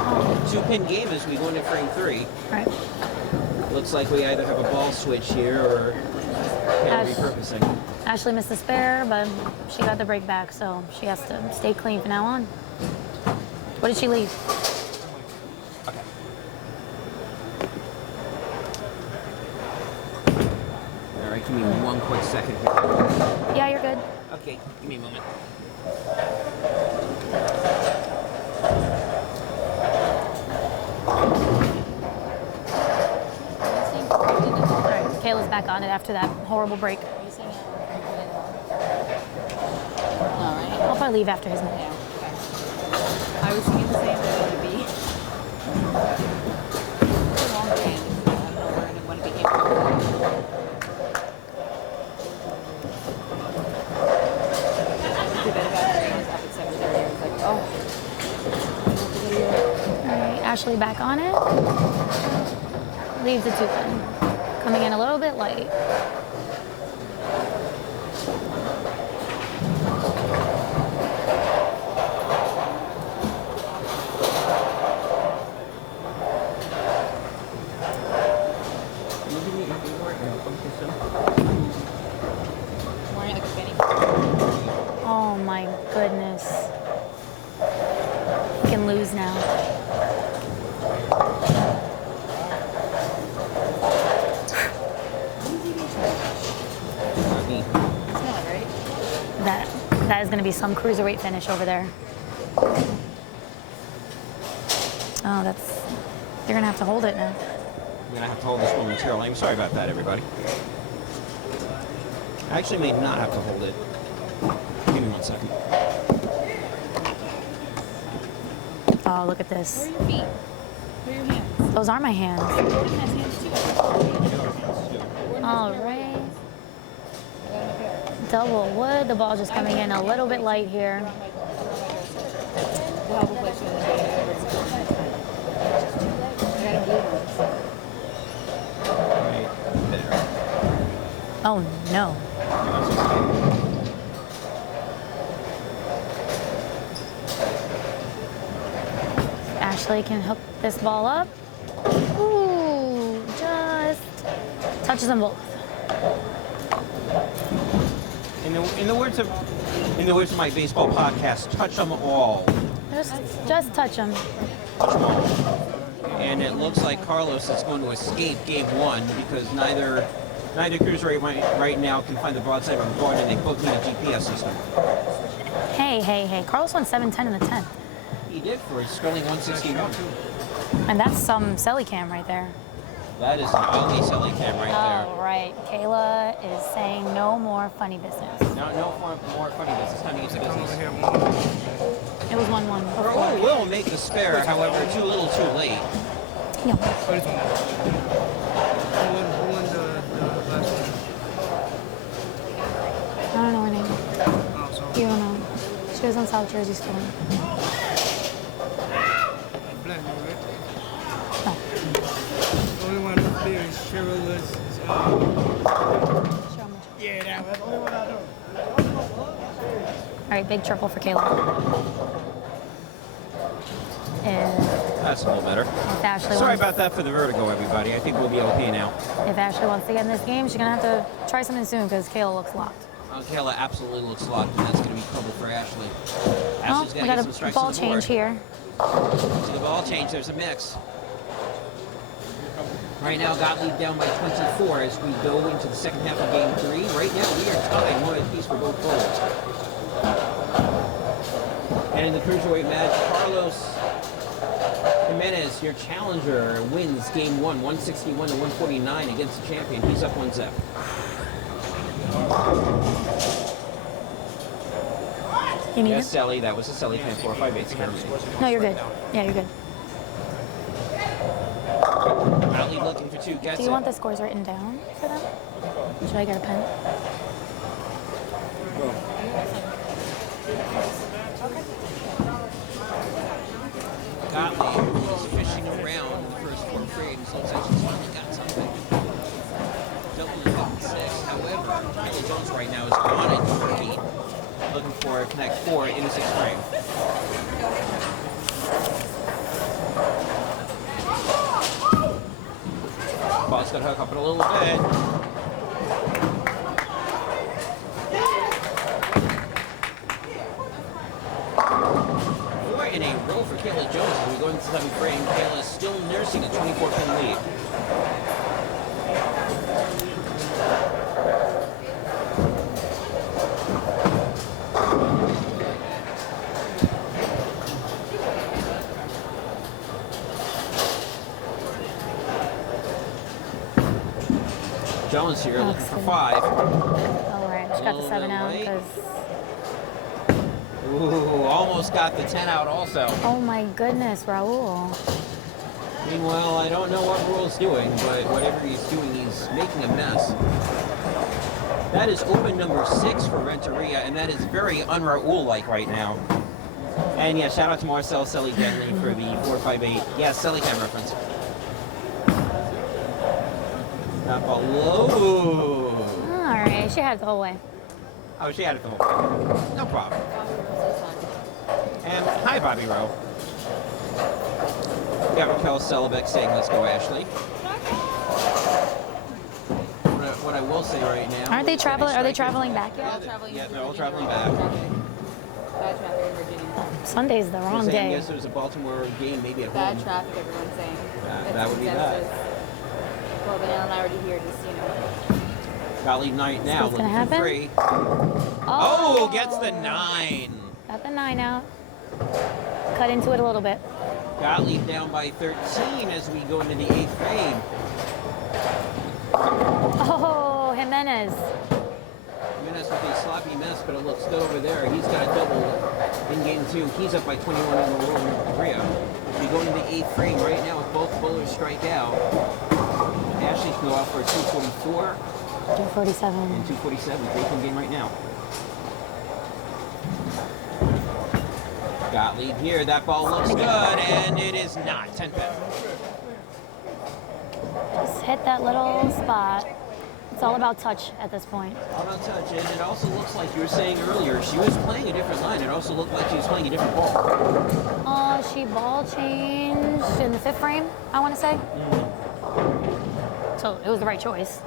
Two-pin game as we go into frame 3. Right. Looks like we either have a ball switch here or repurposing. Ashley missed the spare, but she got the break back, so she has to stay clean from now on. What did she leave? Okay. All right, give me 1 quick second here. Yeah, you're good. Okay, give me a moment. All right, Kayla's back on it after that horrible break. I'll probably leave after his minute. I was thinking the same. I want to be. It's a long game. I don't know where I want to be Too bad about the game is up at 7:30. I was like, oh. All right, Ashley back on it. Leaves the 2-pin. Coming in a little bit light. Wearing like a Benny. Oh my goodness. He can lose now. It's not, right? That is going to be some cruiserweight finish over there. Oh, you're going to have to hold it now. I'm going to have to hold this momentarily. I'm sorry about that, everybody. I actually may not have to hold it. Give me 1 second. Oh, look at this. Where are your feet? Where are your hands? Those are my hands. Jordan has hands too. All right. Double wood. The ball just coming in a little bit light here. We'll have a place for the I got a blue one. Right there. Oh, no. Ashley can hook this ball up. Ooh, just touches them both. In the words of my baseball podcast, touch them all. Just touch them. Touch them all. And it looks like Carlos is going to escape Game 1 because neither cruiser right now can find the broadside of the board, and they both need a GPS system. Hey. Carlos won 7-10 in the 10th. He did for his Sterling 161. And that's some Selly cam right there. That is an ugly selling cam right All right. Kayla is saying no more funny business. there. No more funny business. It's time to get to business. It was 1-1 Her before. own will make the spare, however, too little too late. Yeah. I don't know her name. You don't know. She was on South Jersey School. No. Only one up there is Cheryl Lewis. Yeah, that's the only one I know. All right, big triple for Kayla. And That's a little better. if Ashley Sorry wants, about that for the vertigo, everybody. I think we'll be okay now. if Ashley wants to get in this game, she's gonna have to try something soon because Kayla looks locked. Kayla absolutely looks locked, and that's going to be trouble for Ashley. Oh, Ashley's we got to got get some a strikes ball on the board. change here. So the ball change, there's a mix. Right now, Gottlieb down by 24 as we go into the second half of game 3. Right now, we are tied 1 apiece for both goals. And in the cruiserweight match, Carlos Jimenez, your challenger, wins game 1, 161 to 149 against the champion. He's up 1-0. You need Yes, it? Sally, that was a Sally 10-4-5-8 ceremony. No, you're good. Yeah, you're good. Gottlieb looking for 2, gets Do it. you want the scores written down for them? Should I get a pen? Gottlieb was fishing around in the first 4 frames. Looks like she's finally got something. Double in 56. However, Kayla Jones right now is on it 13. Looking for a connect 4 in the 6th frame. Ball's going to hook up in a little bit. 4 in a row for Kayla Jones as we go into the 7th frame. Kayla is still nursing a 24-pin lead. Jones here looking for 5. All right, she got the 7 out Late. because. Ooh, almost got the 10 out also. Oh my goodness, Raul. Meanwhile, I don't know what Rule's doing, but whatever he's doing, he's making a mess. That is open number 6 for Renteria, and that is very un-Raul-like right now. And yeah, shout out to Marcel Selly Deadly for the 458. Yeah, Selly Cam reference. Not below. All right, she had it the whole way. Oh, she had it the whole time. No problem. And hi, Bobby Rowe. We have Raquel Sellebeck saying, "Let's go, Ashley." What I will say right now. Aren't they traveling? Are they traveling back yet? Yeah, they're all traveling back. Bad traffic in Virginia. Sunday's the They're wrong saying, day. yes, there's a Baltimore game, maybe at Bad home. traffic, everyone's saying. That would be that. Well, Vanilla and I already here, just, you know. Gottlieb night now, What's gonna looking for happen? 3. Oh, gets the 9. Got the 9 out. Cut into it a little bit. Gottlieb down by 13 as we go into the 8th frame. Oh, Jimenez. Jimenez with a sloppy mess, but it looks good over there. He's got a double in game 2. He's up by 21 in the world in Rio. We go into the 8th frame right now with both bowlers strike out. Ashley can go out for a 244 247. and 247. Great game right now. Gottlieb here. That ball looks good, and it is not. 10 pin. Just hit that little spot. It's all about touch at this point. How about touch? And it also looks like you were saying earlier, she was playing a different line. It also looked like she was playing a different ball. She ball changed in the 5th frame, I want to say. So it was the right choice,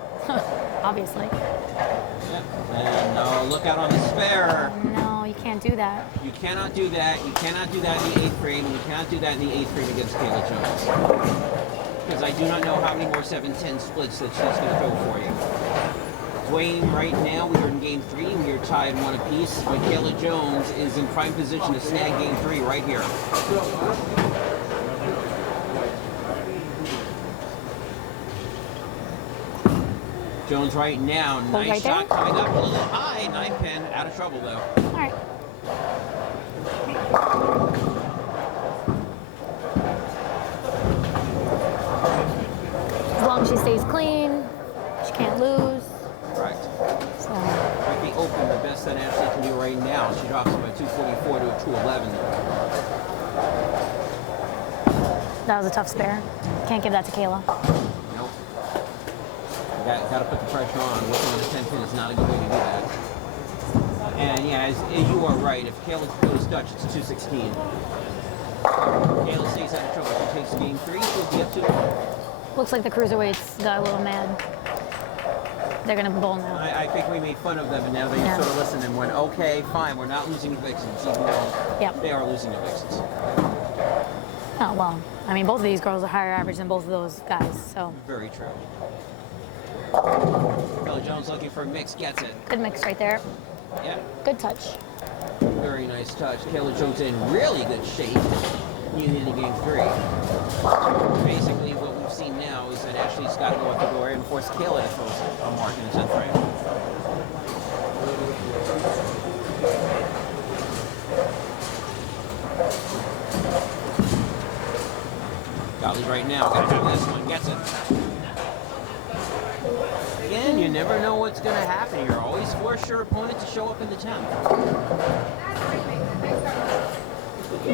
obviously. Yep. And look out on the spare. No, you can't do that. You cannot do that. You cannot do that in the 8th frame. You cannot do that in the 8th frame against Kayla Jones. Because I do not know how many more 7-10 splits that she's going to throw for you. Dwayne, right now, we are in game 3. We are tied 1 apiece. But Kayla Jones is in prime position to snag game 3 right here. Jones right now. Nice right shot there. coming up a little high. 9 pin. Out of trouble, though. All right. As long as she stays clean, she can't lose. Correct. So Might be open, the best that Ashley can do right now. She drops from a 244 to a 211. that was a tough spare. Can't give that to Kayla. Nope. Got to put the pressure on. Working on the 10 pin is not a good way to do that. And yeah, as you are right. If Kayla goes Dutch, it's 216. Kayla stays out of trouble. She takes game 3. She'll be up to. Looks like the cruiserweights got a little mad. they're going to bowl now. I think we made fun of them, and now they Yeah. sort of listened and went, okay, fine, we're not losing to Vixens, even though Yep. they are losing to Vixens. Oh, well, I mean, both of these girls are higher average than both of those guys, so Very true. Kayla Jones looking for a mix, gets it. good mix right there. Yeah, Good touch. very nice touch. Kayla Jones in really good shape. Unit in game 3. Basically, what we've seen now is that Ashley's got to go out the door and force Kayla to throw a mark in the 10th frame. Gottlieb right now, gotta have this one, gets it. Again, you never know what's gonna happen. You're always force your opponent to show up in the 10th.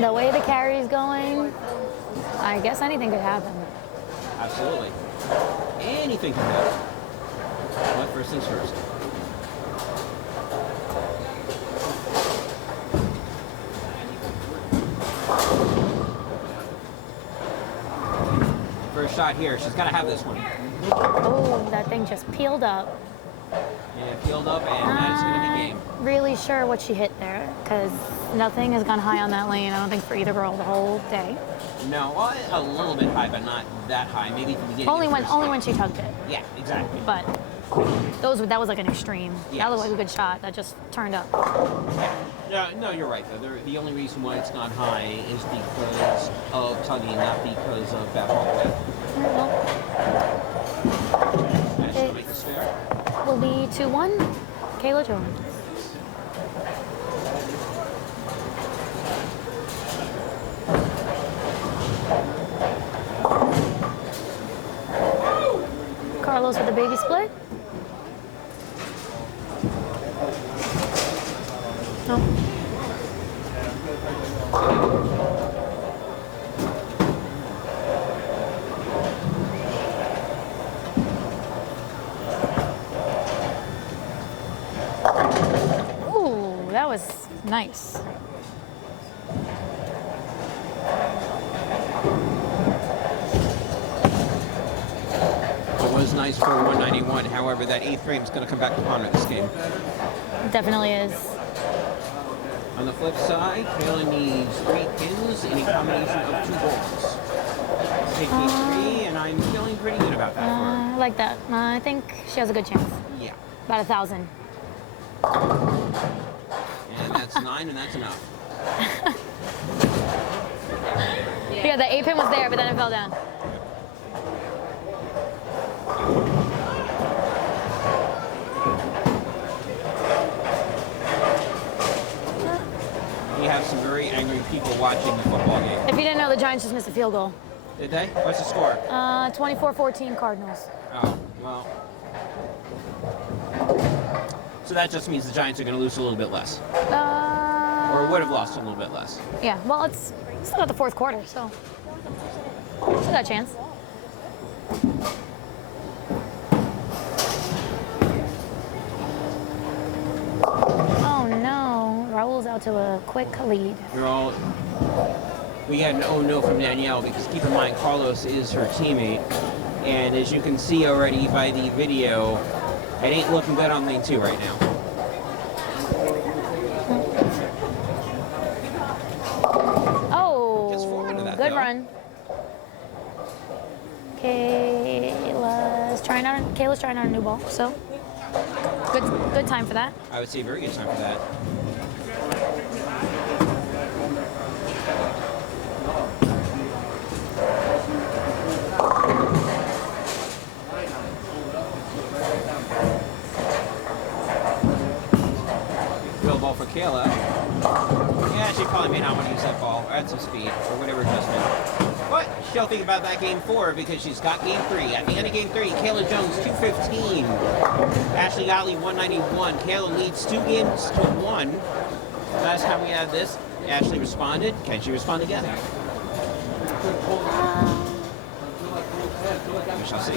The way the carry's going, I guess anything could happen. Absolutely. Anything can happen. But first things first. First shot here. She's got to have this one. Oh, that thing just peeled up. Yeah, peeled up, and that's going to be game. Really sure what she hit there, because nothing has gone high on that lane, I don't think, for either girl the whole day. No, well, a little bit high, but not that high. Maybe at the beginning. Only of the when first she tugged it. shot. Yeah, exactly. But that was like an extreme. Yes. That looked like a good shot. That just turned up. Yeah, no, you're right, though. The only reason why it's not high is because of tugging, not because of that ball. Well, That should make this fair. will be 2-1. Kayla Jones. Carlos with a baby split. No. Ooh, that was nice. It was nice for 191. However, that 8th frame is going to come back to haunt her this game. It definitely is. On the flip side, Kayla needs 3 pins in a combination of 2 balls. Take game 3, and I'm feeling pretty good about that for her. I like that. I think she has a good chance. Yeah. About 1,000. And that's 9, and that's enough. Yeah, the 8 pin was there, but then it fell down. We have some very angry people watching the football game. If you didn't know, the Giants just missed a field goal. Did they? What's the score? 24-14 Cardinals. Oh, well. So that just means the Giants are going to lose a little bit less. Or would have lost a little bit less. Yeah, well, it's still got the 4th quarter, so still got a chance. Oh no, Raul's out to a quick lead. We had an oh no from Danielle because keep in mind Carlos is her teammate, and as you can see already by the video, it ain't looking good on lane 2 right now. Oh, Gets 4 out of that, good though. run. Kayla's trying out a new ball, so good time for that. I would say very good time for that. Field ball for Kayla. Yeah, she probably may not want to use that ball. Add some speed or whatever adjustment. But she'll think about that game 4 because she's got game 3. At the end of game 3, Kayla Jones 215. Ashley Gottlieb 191. Kayla leads 2 games to 1. Last time we had this, Ashley responded. Can she respond again? We shall see.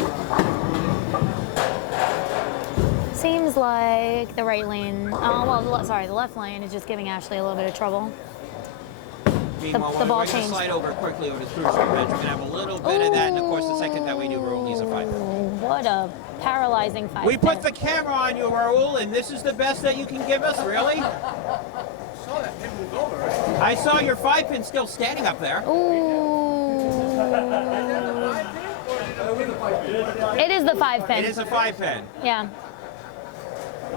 Seems like the right lane, the left lane is just giving Ashley a little bit of trouble. Meanwhile, the we're ball going to changed. slide over quickly over to Cruiser Bench. We're going to have a little bit of that, and of course, the second that we do, we're only a 5. What What a paralyzing 5-10. We put the camera on you, Raul, and this is the best that you can give us, really? I saw your 5-pin still standing up there. Ooh. It is the 5-pin. It is a 5-pin. Yeah.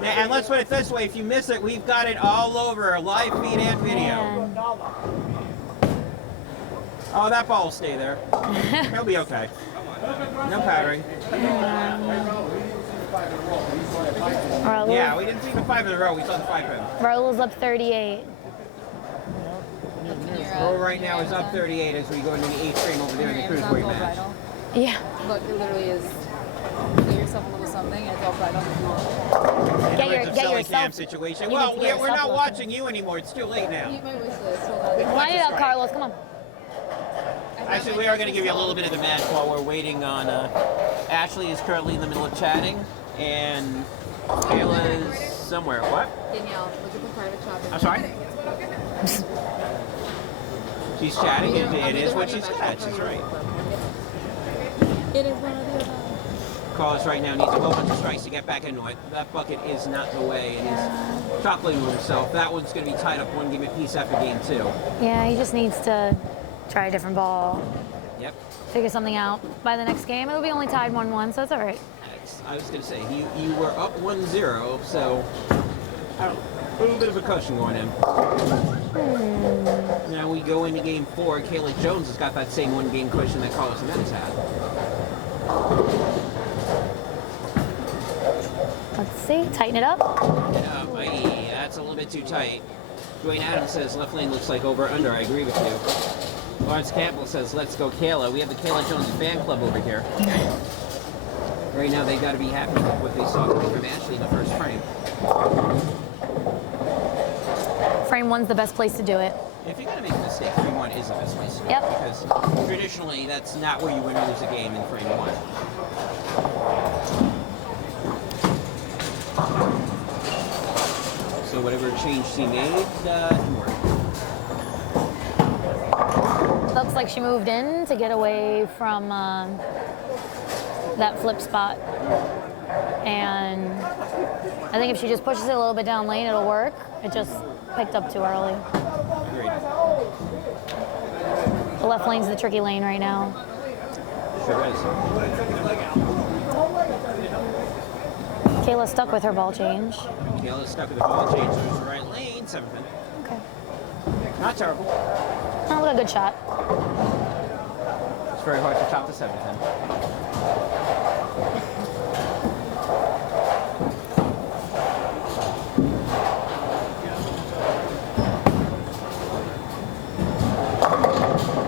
And let's put it this way, if you miss it, we've got it all over, live feed and video. Man. Oh, that ball will stay there. He'll be okay. No powdering. Raul, Yeah, we didn't see the 5 in a row, we saw the 5-pin. Raul's up 38. Roll right now is up 38 as we go into the 8th frame over there in the cruiserweight match. Yeah. Look, it literally is. Get yourself a little something, and it's all right on the floor. Get Cam yourself. situation. You Well, need to get we're yourself not a- watching you anymore. It's too late now. Eat my wish list. Hold on. Line it up, Carlos. Come on. Actually, we are going to give you a little bit of the match while we're waiting on. Ashley is currently in the middle of chatting, and Kayla is somewhere. What? Danielle, look at the private shopping. I'm sorry? She's chatting. It is what she said. She's right. It is one of the other. Carlos right now needs a whole bunch of strikes to get back into it. That bucket is not the way, and he's chocolate with himself. That one's going to be tied up 1 game apiece after game 2. Yeah, he just needs to try a different ball, Yep. figure something out. By the next game, it'll be only tied 1-1, so it's all right. I was going to say, you were up 1-0, so I don't know, a little bit of a cushion going in. Now we go into game 4. Kayla Jones has got that same 1-game cushion that Carlos Jimenez had. Let's see. Tighten it up. That's a little bit too tight. Dwayne Adams says left lane looks like over/under. I agree with you. Lawrence Campbell says let's go Kayla. We have the Kayla Jones fan club over here. Right now they got to be happy with what they saw coming from Ashley in the first frame. Frame 1's the best place to do it. If you're going to make a mistake, frame 1 is the best place to do it. Yep. Because traditionally, that's not where you win or lose a game in frame 1. So whatever change she made, didn't work. Looks like she moved in to get away from that flip spot. And I think if she just pushes it a little bit down lane, it'll work. It just picked up too early. Agreed. The left lane's the tricky lane right now. Sure is. Kayla's stuck with her ball change. Kayla's stuck with the ball change to the right lane, 7-pin. Okay. Not terrible. Oh, look, a good shot. It's very hard to top the 7-pin.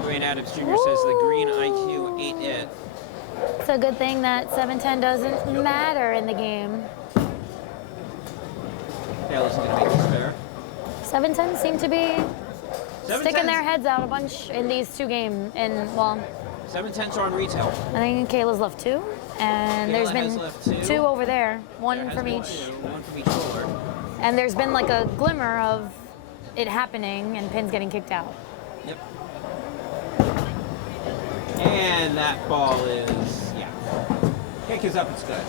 Dwayne Adams Jr. says the green IQ ain't it. It's a good thing that 7-10 doesn't matter in the game. Kayla's going to make this fair. 7-10 seem to be 7-10's sticking their heads out a bunch in these 2 games. And, well, 7-10's are on retail. I think Kayla's left 2. And there's Kayla has been left 2 over there, one There has from been each. 1 from each roller. And there's been like a glimmer of it happening and pins getting kicked out. Yep. And that ball is, yeah. Kick is up, it's good.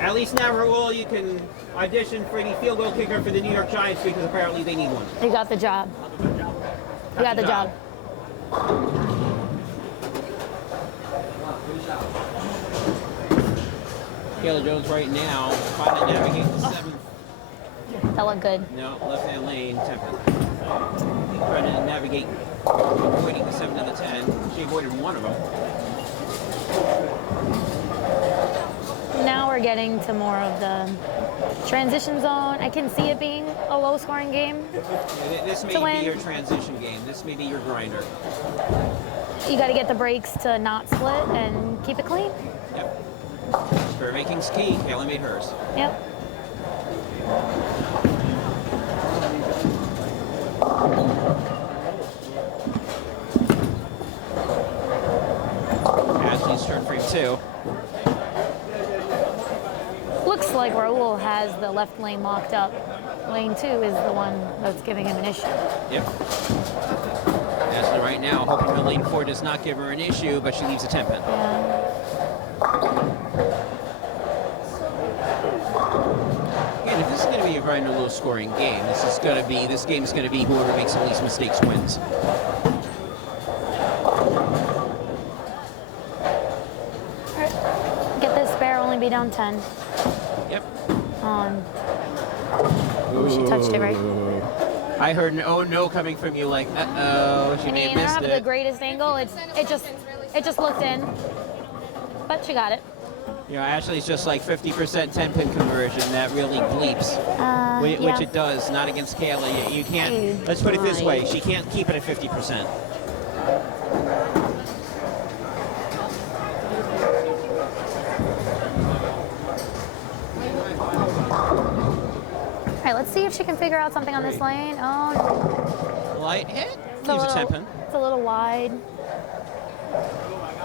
At least now, Raul, you can audition for the field goal kicker for the New York Giants because apparently they need one. You got the job. You got the job. Kayla Jones right now trying to navigate the 7th. That looked good. No, left-hand lane, 10th. Trying to navigate, avoiding the 7 and the 10. She avoided one of them. Now we're getting to more of the transition zone. I can see it being a low-scoring game. This may win. be your transition game. This may be your grinder. You got to get the breaks to not split and keep it clean. Yep. Spur making's key. Kayla made hers. Yep. Ashley's turn frame 2. Looks like Raul has the left lane locked up. Lane 2 is the one that's giving him an issue. Yep. Ashley right now hoping that lane 4 does not give her an issue, but she leaves a 10 pin. Yeah. Again, if this is going to be a very low-scoring game, this game's going to be whoever makes the least mistakes wins. Get this spare, only be down 10. Yep. Ooh, she touched it right. I heard an "oh no" coming from you, like "uh-oh, she I may mean, I have don't missed have it." the greatest angle. It just looked in, but she got it. You know, Ashley's just like 50% 10-pin conversion. That really bleeps, which Yeah. it does. Not against Kayla. You can't. Let's put it this way: she can't keep it at 50%. All right, let's see if she can figure out something on this lane. Oh, Light hit. it's Leaves a 10-pin. it's a little wide.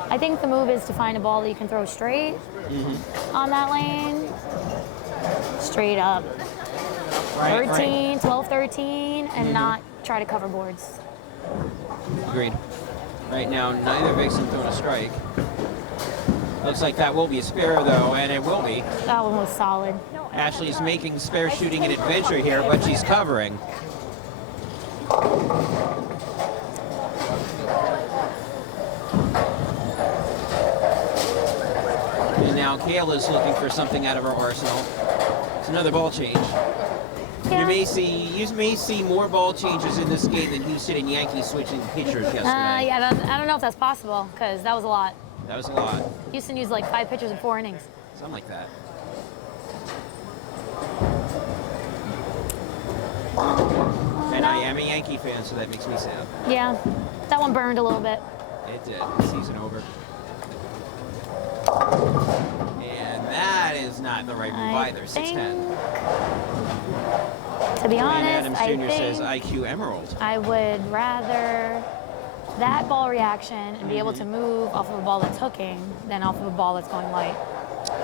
I think the move is to find a ball that you can throw straight on that lane. Straight up. Right, 13, 12, 13, and not try to cover boards. Agreed. Right now, neither Vixen thrown a strike. Looks like that will be a spare, though, and it will be. That one was solid. Ashley's making spare shooting an adventure here, but she's covering. And now Kayla's looking for something out of her arsenal. It's another ball change. Yeah. You may see more ball changes in this game than Houston and Yankees switching pitchers yesterday. Yeah, I don't know if that's possible, because that was a lot. That was a lot. Houston used like 5 pitchers in 4 innings. Something like that. And I am a Yankee fan, so that makes me sad. Yeah, that one burned a little bit. It did. Season over. And that is not the right move either. 6'10". To be Ryan honest, Adams I Jr. says think IQ Emerald. I would rather that ball reaction and be able to move off of a ball that's hooking than off of a ball that's going light.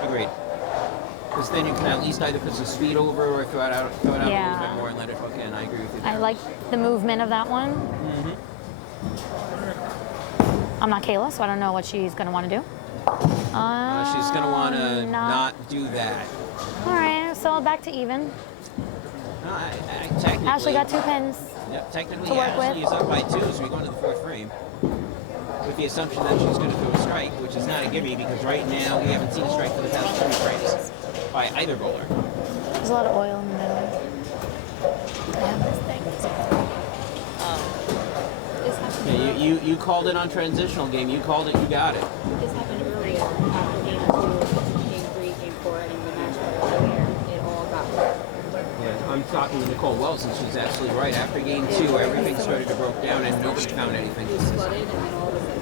Agreed. Because then you can at least either put some speed over or throw it out a little Yeah. bit more and let it hook in. I agree with you I there. like the movement of that one. I'm not Kayla, so I don't know what she's going to want to do. She's going to want to not do that. All right, so back to even. Technically, Ashley got 2 pins. Yep, technically, to work Ashley with. is up by 2 as we go into the 4th frame. With the assumption that she's going to throw a strike, which is not a gimme because right now we haven't seen a strike for the past 3 frames by either bowler. There's a lot of oil in the middle. I have this thing. This happened, Yeah, you called it on transitional game. You called it. You got it. this happened earlier after game 2, game 3, game 4, and the match earlier. It all got Yeah, I'm talking to Nicole Wells, and she's absolutely right. After game 2, everything started to broke down, and nobody found anything. flooded, and then all of a sudden.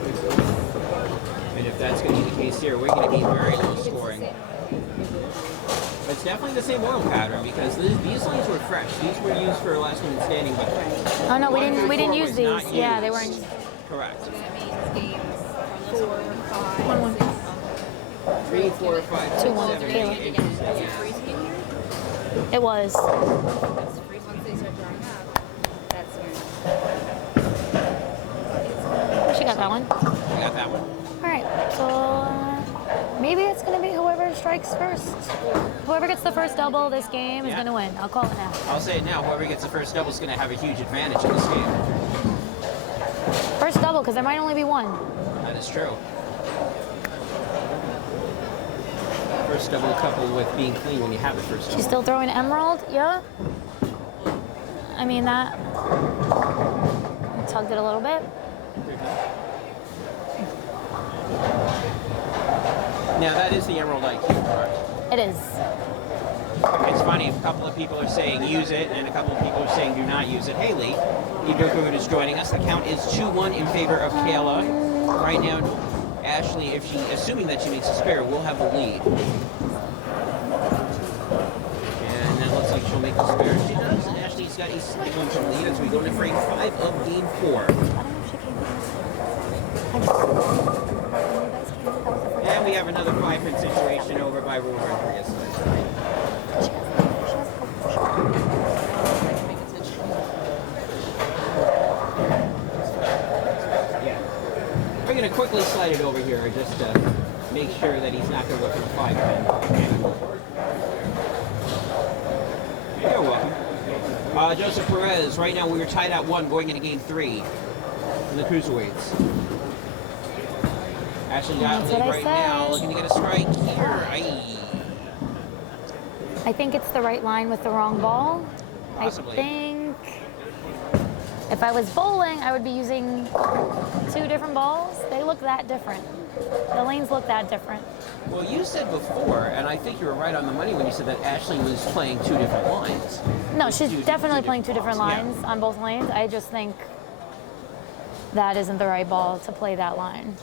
And if that's going to be the case here, we're going to be very low scoring. It's definitely the same oil pattern because these lanes were fresh. These were used for last one standing. But Oh no, we one through didn't 4 use was these. not Yeah, they used. weren't. That Correct. means games 4, 5, 6. 3, 4, 5, 6, 2-1 7, Kayla. 8, 8, 9, 10. Freezing in here? It was. That's free. Once they start drying up, that's when. She got that one. I got that one. All right, so maybe it's going to be whoever strikes first. Whoever gets the first double this game is Yeah. going to win. I'll call it now. I'll say it now. Whoever gets the first double is going to have a huge advantage in this game. First double, because there might only be one. That is true. First double coupled with being clean when you have the first double. She's still throwing emerald. Yeah. I mean, that tugged it a little bit. Now that is the Emerald IQ, correct? It is. It's funny, a couple of people are saying use it, and a couple of people are saying do not use it. Haley, Ibuku is joining us. The count is 2-1 in favor of Kayla. Right now, Ashley, if she, assuming that she makes a spare, will have the lead. And it looks like she'll make the spare. She does, and Ashley's got a slight one from lead as we go into frame 5 of game 4. I don't know if she came here. And we have another 5-pin situation over by Rover and Prius. Yeah. We're going to quickly slide it over here just to make sure that he's not going to go for the 5 pin. You're welcome. Joseph Perez, right now we were tied at 1 going into game 3 in the cruiserweights. Ashley That's Gottlieb what I right now said. looking to get a strike here. Aye. I think it's the right line with the wrong ball. Possibly. I think if I was bowling, I would be using 2 different balls. They look that different. The lanes look that different. Well, you said before, and I think you were right on the money when you said that Ashley was playing 2 different lines. No, she's Using definitely playing 2 different balls. lines on both lanes. I just think that isn't the right ball to play that line.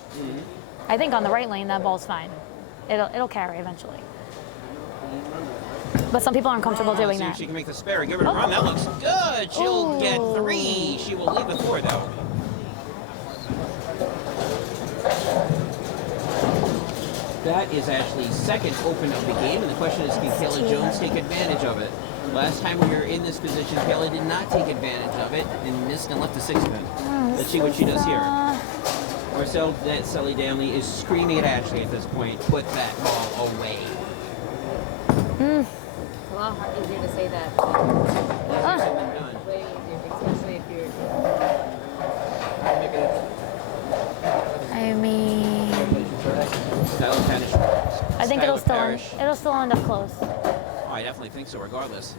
I think on the right lane, that ball's fine. It'll carry eventually. But some people aren't comfortable doing See if that. she can make the spare. Give her a run. That looks good. She'll get 3. She will leave with 4, though. That is Ashley's second open of the game, and the question is, can Kayla Jones take advantage of it? Last time we were in this position, Kayla did not take advantage of it and missed and left the 6 pin. Let's see what she does here. Marcel Sully Danley is screaming at Ashley at this point, put that ball away. It's a lot easier to say that. Way easier, especially if you're. I mean, Skylar Panish. I think it'll still end up close. Oh, I definitely think so, regardless.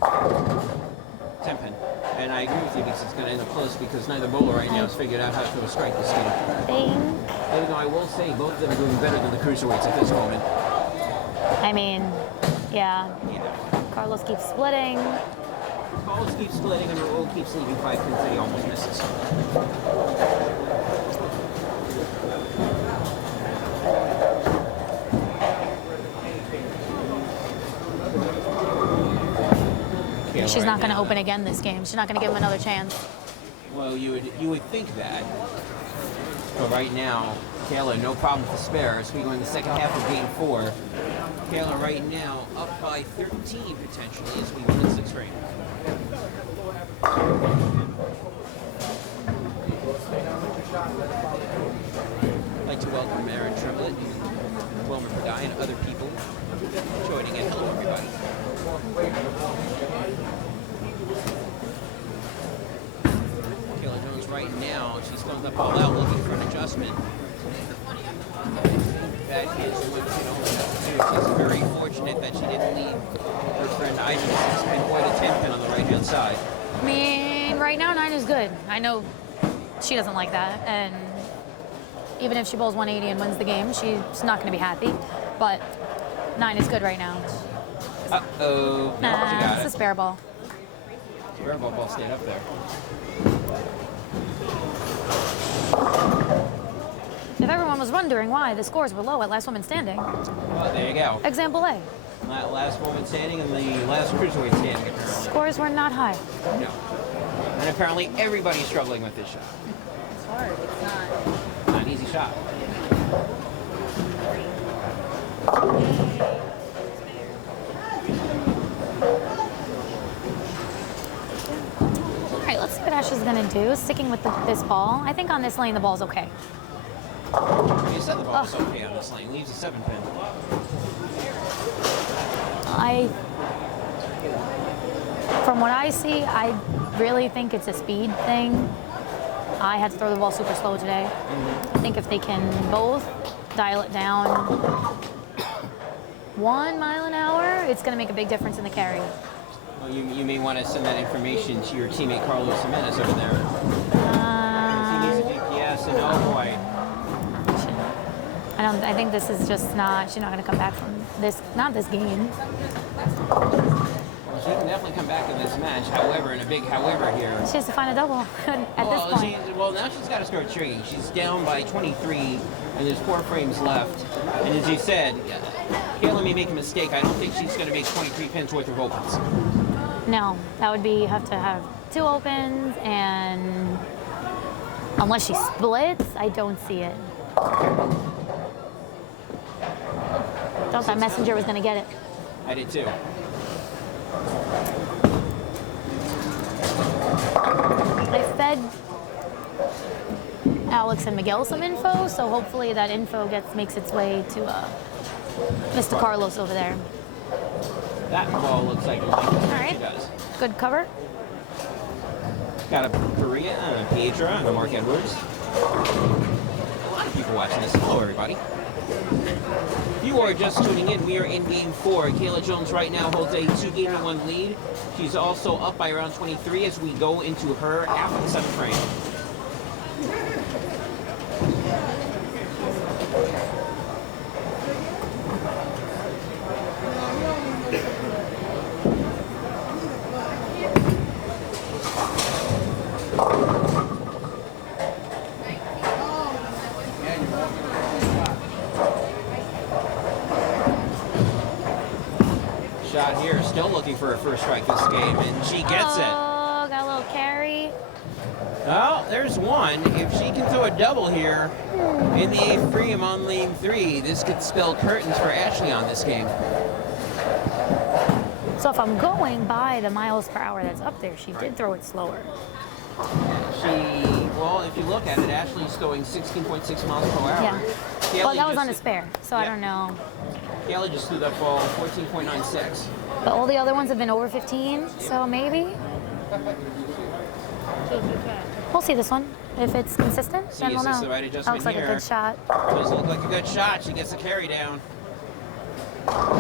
10 pin. And I agree with you because it's going to end up close because neither bowler right now has figured out how to throw a strike this game. Even though I will say both of them are doing better than the cruiserweights at this moment. I mean, yeah. Yeah. Carlos keeps splitting. Balls keep splitting and Raul keeps leaving 5 pins that he almost misses. She's not going to open again this game. She's not going to give him another chance. Well, you would think that. But right now, Kayla, no problem with the spare as we go in the second half of game 4. Kayla right now up by 13 potentially as we win the 6th frame. I'd like to welcome Aaron Tremblett, Wilmer Perdai, and other people joining in. Hello, everybody. Kayla Jones right now, she's throwing the ball out looking for an adjustment. That is what she's very fortunate that she didn't leave her friend Ida 6 pin or the 10 pin on the right hand side. I mean, right now 9 is good. I know she doesn't like that, and even if she bowls 180 and wins the game, she's not going to be happy. But 9 is good right now. Uh-oh. No, she got It's it. a spare ball. Spare ball stayed up there. If everyone was wondering why the scores were low at Last Woman Standing, Well, there you go. example A, Last woman standing and the last cruiserweight standing, apparently. scores were not high. No. And apparently everybody's struggling with this shot. It's hard. It's not. Not an easy shot. All right, let's see what Ash is going to do. Sticking with this ball. I think on this lane the ball's okay. You said the ball was okay on this lane. Leaves a 7 pin. From what I see, I really think it's a speed thing. I had to throw the ball super slow today. I think if they can both dial it down 1 mile an hour, it's going to make a big difference in the carry. Well, you may want to send that information to your teammate Carlos Jimenez over there. He needs a GPS, and oh boy. I think this is just not, she's not going to come back from this, not this game. Well, she can definitely come back in this match. However, and a big however here. She has to find a double at this point. Well, now she's got to start trading. She's down by 23, and there's 4 frames left. And as you said, Kayla may make a mistake. I don't think she's going to make 23 pins worth of opens. No, that would be, have to have 2 opens, and unless she splits, I don't see it. Thought that messenger was going to get it. I did too. I fed Alex and Miguel some info, so hopefully that info makes its way to Mr. Carlos over there. That ball looks like All right. she does. Good cover. Got a Korea, Piedra, and a Mark Edwards. A lot of people watching this. Hello, everybody. If you are just tuning in, we are in Game 4. Kayla Jones right now holds a 2-1 lead. She's also up by around 23 as we go into her after the 7th frame. Shot here, still looking for her first strike this game, and she gets it. Oh, got a little carry. Well, there's one. If she can throw a double here in the 8th frame on lane 3, this could spell curtains for Ashley on this game. So if I'm going by the miles per hour that's up there, she did throw it slower. Well, if you look at it, Ashley's going 16.6 miles per hour. Yeah. Kayla Well, that was just- on a spare, so I Yeah. don't know. Kayla just threw that ball 14.96. But all the other ones have been over 15, so maybe. We'll see this one. If it's consistent, See, then is we'll this know. the right That adjustment looks like here? a good shot. Does look like a good shot. She gets the carry down.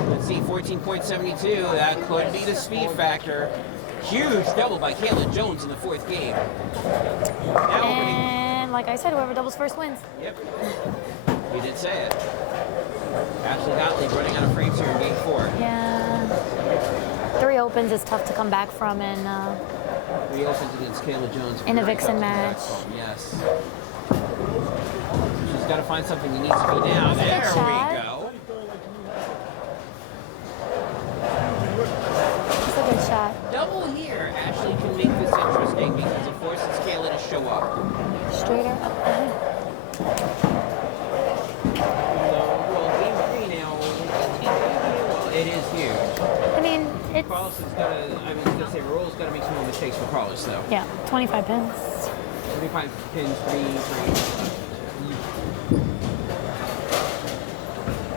Let's see, 14.72. That could be the speed factor. Huge double by Kayla Jones in the 4th game. Now opening. And like I said, whoever doubles first wins. Yep. You did say it. Ashley Gottlieb running out of frames here in Game 4. Yeah. 3 opens is tough to come back from, and 3 opens against Kayla Jones. In a Very Vixen tough to come back match. from, yes. She's got to find something that needs to be down. That's a good There shot. we go. it's a good shot. Double here. Ashley can make this interesting because it forces Kayla to show up. Straighter up ahead. Well, Game 3 now. Well, it is huge. I mean, it's, Carlos has got to, I was going to say, Raul's got to make some more mistakes for Carlos, though. yeah, 25 pins. 25 pins, 3.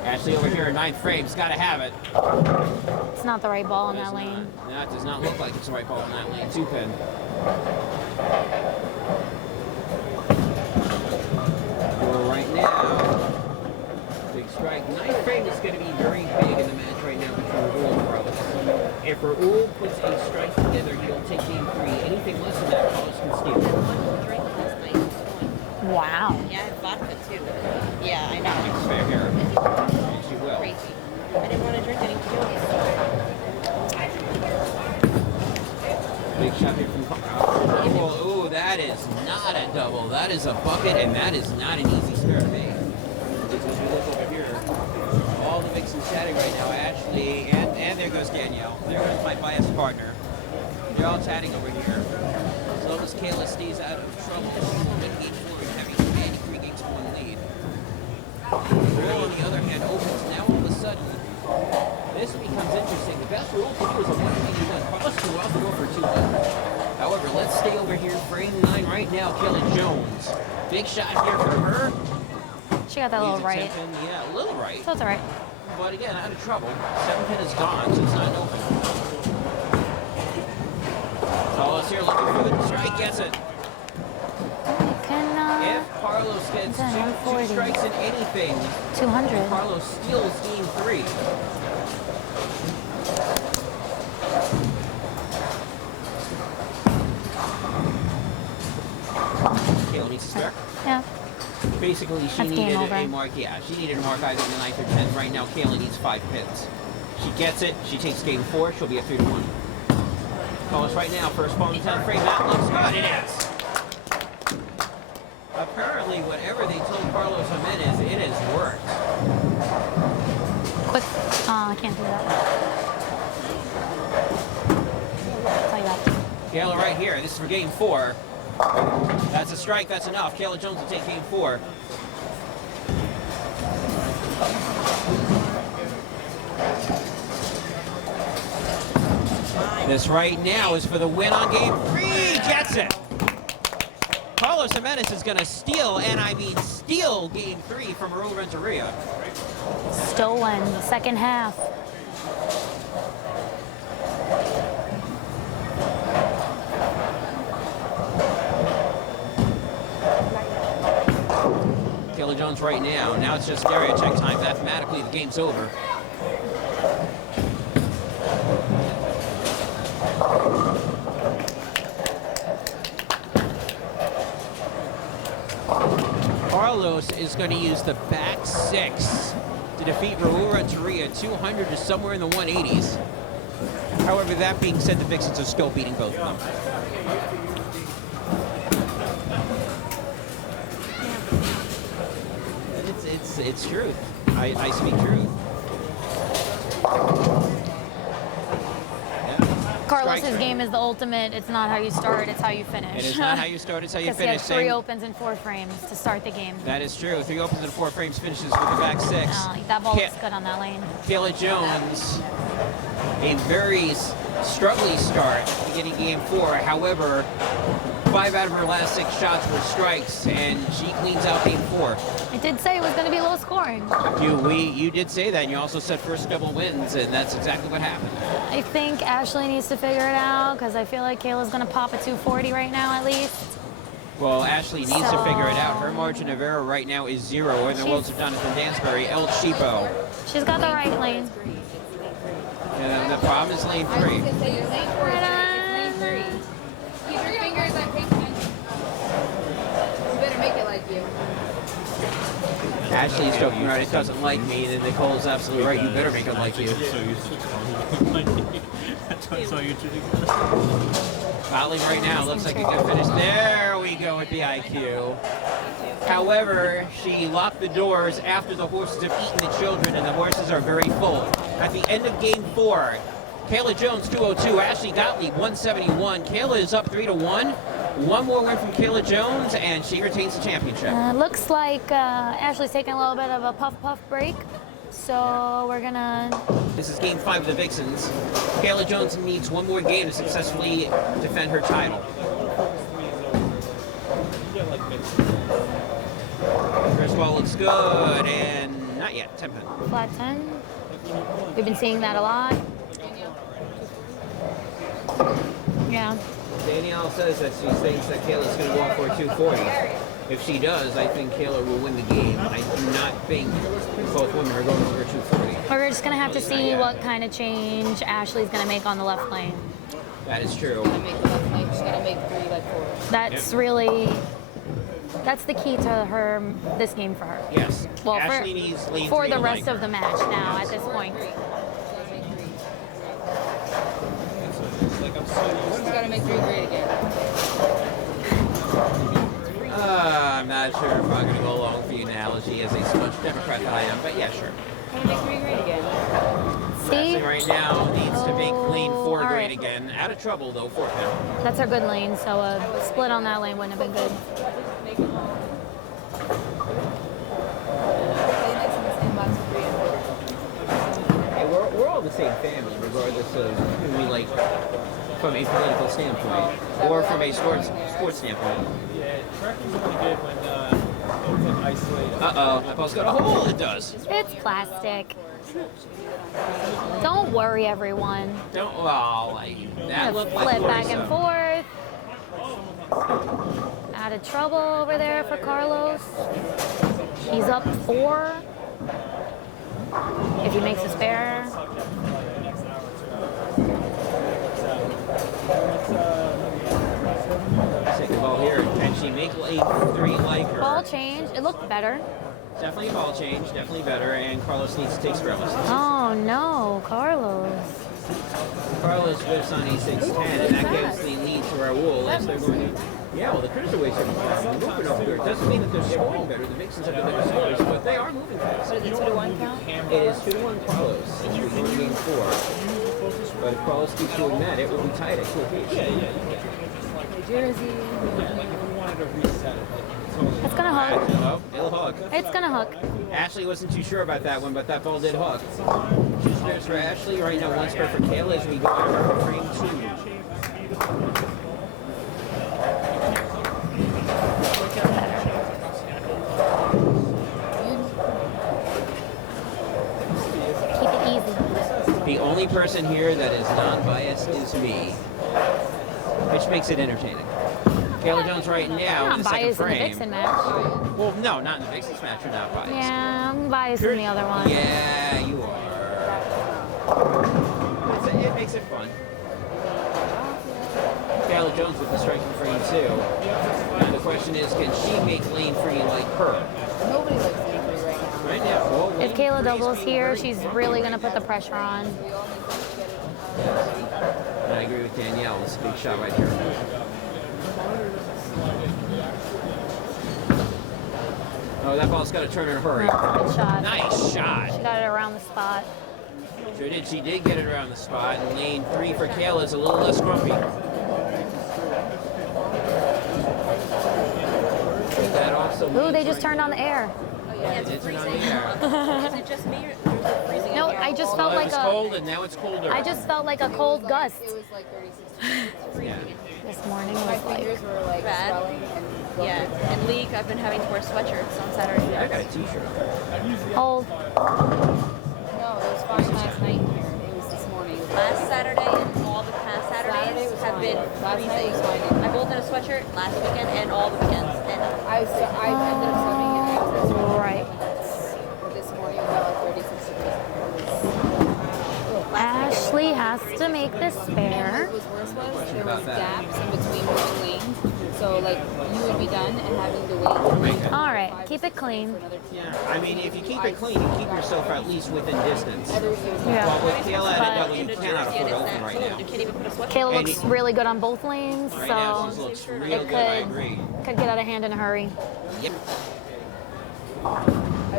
Ashley over here in 9th frame's got to have it. It's not the right ball in Does that lane. not- That does not look like it's the right ball in that lane. 2 pin. Well, right now, big strike. 9th frame is going to be very big in the match right now between Raul and Carlos. If Raul puts a strike together, he'll take Game 3. Anything less than that, Carlos can steal. One drink last night. One. Wow. Yeah, I had vodka too. Yeah, I know. It's fair here. Yes, you will. Crazy. I didn't want to drink any tequila. Big shot here from Carlos. Oh, that is not a double. That is a bucket, and that is not an easy spare to make. Because as we look over here, all the Vixens chatting right now, Ashley, and there goes Danielle. There goes my biased partner. They're all chatting over here. As long as Kayla stays out of trouble, she's going to Game 4 and having a commanding 3 games to 1 lead. Raul, on the other hand, opens. Now all of a sudden, this becomes interesting. The best Raul can do is a 181. Carlos can well go for 2-1. However, let's stay over here in frame 9 right now. Kayla Jones. Big shot here for her. She got that little Leaves a right. 10 pin. Yeah, a little right. So it's all right. But again, out of trouble. 7 pin is gone, so it's not an open. Carlos here looking for the strike. Gets it. You can, If Carlos gets Then two 140. strikes in anything, 200. Carlos steals Game 3. Kayla needs a spare. Yeah. Basically, she That's game needed over. a mark. Yeah, she needed a mark either in the 9th or 10th. Right now, Kayla needs 5 pins. She gets it. She takes Game 4. She'll be at 3-1. Carlos right now, first ball in the 10th frame. That looks good. It is. Apparently, whatever they told Carlos Jimenez, it has worked. Quick. I can't do that. I'll tell you that. Kayla right here. This is for Game 4. That's a strike. That's enough. Kayla Jones will take Game 4. This right now is for the win on Game 3. Gets it. Carlos Jimenez Dennis is going to steal, and I mean steal game 3 from Raul Renteria. Stolen, second half. Kayla Jones right now. Now it's just area check time. Mathematically, the game's over. Carlos is going to use the back 6 to defeat Raul Renteria. 200 is somewhere in the 180s. However, that being said, the Vixens are still beating both of them. It's truth. I speak truth. Carlos's game is the ultimate. It's not how you start, it's how you finish. It is not how you start, it's how you Because he finish. has 3 opens and 4 frames to start the game. That is true. 3 opens and 4 frames finishes with the back 6. That ball looks good on that lane. Kayla Jones, a very struggling start beginning game 4. However, 5 out of her last 6 shots were strikes, and she cleans out game 4. I did say it was going to be low scoring. You did say that, and you also said first double wins, and that's exactly what happened. I think Ashley needs to figure it out because I feel like Kayla's going to pop a 240 right now at least. Well, Ashley needs to figure it out. Her margin of error right now is 0, and the worlds of Jonathan Dansbury, El Cheapo. She's got the right lane. And the problem is lane 3. Lane 4 is lane 3. Keep your fingers on pink. You better make it like you. Ashley's joking around, it doesn't like me, and Nicole's absolutely right, you better make it like you. Battling right now, looks like a good finish. There we go with the IQ. However, she locked the doors after the horses have eaten the children, and the horses are very full. At the end of game 4, Kayla Jones 202, Ashley Gottlieb 171. Kayla is up 3-1. One more win from Kayla Jones, and she retains the championship. Looks like Ashley's taking a little bit of a puff break. So we're gonna... This is game 5 of the Vixens. Kayla Jones needs one more game to successfully defend her title. First ball looks good, and not yet, 10 pin. Flat 10. We've been seeing that a lot. Yeah. Danielle says that she thinks that Kayla's going to go on for a 240. If she does, I think Kayla will win the game. I do not think both women are going over 240. We're just going to have to see what kind of change Ashley's going to make on the left lane. That is true. Make the left lane. She's got to make 3 like 4. That's really... That's the key to her, this game for her. Yes. Well, Ashley needs lane for 3 the to rest like. of the match now at this point. She's got to make 3 great again. I'm not sure if I'm going to go along with the analogy as a staunch Democrat that I am, but yeah, sure. Got to make 3 great again. See? Ashley right now needs to make lane 4 all great right. again. Out of trouble, though, 4 count. That's her good lane, so a split on that lane wouldn't have been good. Make it home. Stay next in the same box of 3 and 4. Hey, we're all the same family, regardless of who we like from a political standpoint or from a sports standpoint. Yeah, tracking's only good when it's like isolated. Uh-oh, that ball's got a hole. It does. It's plastic. Don't worry, everyone. Don't, well, that looked like Flip back and Florida. forth. Out of trouble over there for Carlos. He's up 4. If he makes a spare. Second ball here. Can she make lane 3 like her? Ball change. It looked better. Definitely a ball change. Definitely better. And Carlos needs to take square lessons. Oh no, Carlos. Carlos whips on E610, and that gives the lead to Raul as they're going to. Yeah, well, the cruiserweights are moving over here. It doesn't mean that they're scoring better. The Vixens have the better scores, but they are moving fast. What is it, 2-1 count? It is 2-1 Carlos. We're going game 4. But if Carlos keeps doing that, it will be tight at 2 apiece. New Jersey. Like if we wanted to reset it, like totally. It's gonna hook. Oh, it'll hook. It's gonna hook. Ashley wasn't too sure about that one, but that ball did hook. 2 spares for Ashley. Right now, 1 spare for Kayla as we go over frame 2. The only person here that is non-biased is me, which makes it entertaining. Kayla Jones right now I'm in not the second biased in the frame. Vixen match. Well, no, not in the Vixens match. You're not biased. Yeah, I'm biased in the other one. Yeah, you are. It makes it fun. Kayla Jones with the striking frame too. And the question is, can she make lane free like her? Nobody likes lane free right now. Right now. Well, If lane Kayla free is doubles being here, very she's really going to put the pressure on. We all need to get it. And I agree with Danielle. This is a big shot right here. Oh, that ball's got to turn in a hurry. Good shot. Nice shot. She got it around the spot. Sure did. She did get it around the spot. And lane 3 for Kayla is a little less grumpy. That also Ooh, they just turned on the air. It did turn on the air. Is it just me or is it freezing? No, I just felt Well, it like was cold and now it's colder. I just felt like a cold gust. It was like 36 Yeah. This morning My was like, fingers were like Bad. swelling and Yeah, and leak. I've been having to wear sweatshirts on Saturday. I got a t-shirt on. cold. No, it was fine last night here. It was this morning. Last Saturday and all the past Saturday Saturdays was have fine. been Last night freezing. was fine. I both in a sweatshirt last weekend and all the weekends. And I ended up swimming and I was Right. this morning it was about like 36 degrees. Ashley has to make this spare. What was worse was there was gaps in between both lanes. So like you would be done and having to wait. All right, keep it clean. Yeah. I mean, if you keep it clean, you keep yourself at least within distance. Yeah. Well, with Kayla at a double, you in New cannot Jersey, afford and to it's open that right cold. now. You can't even put a sweatshirt. Kayla And looks really good on both lanes, Right now, she so looks real it good. I agree. could get out of hand in a hurry. Yep. I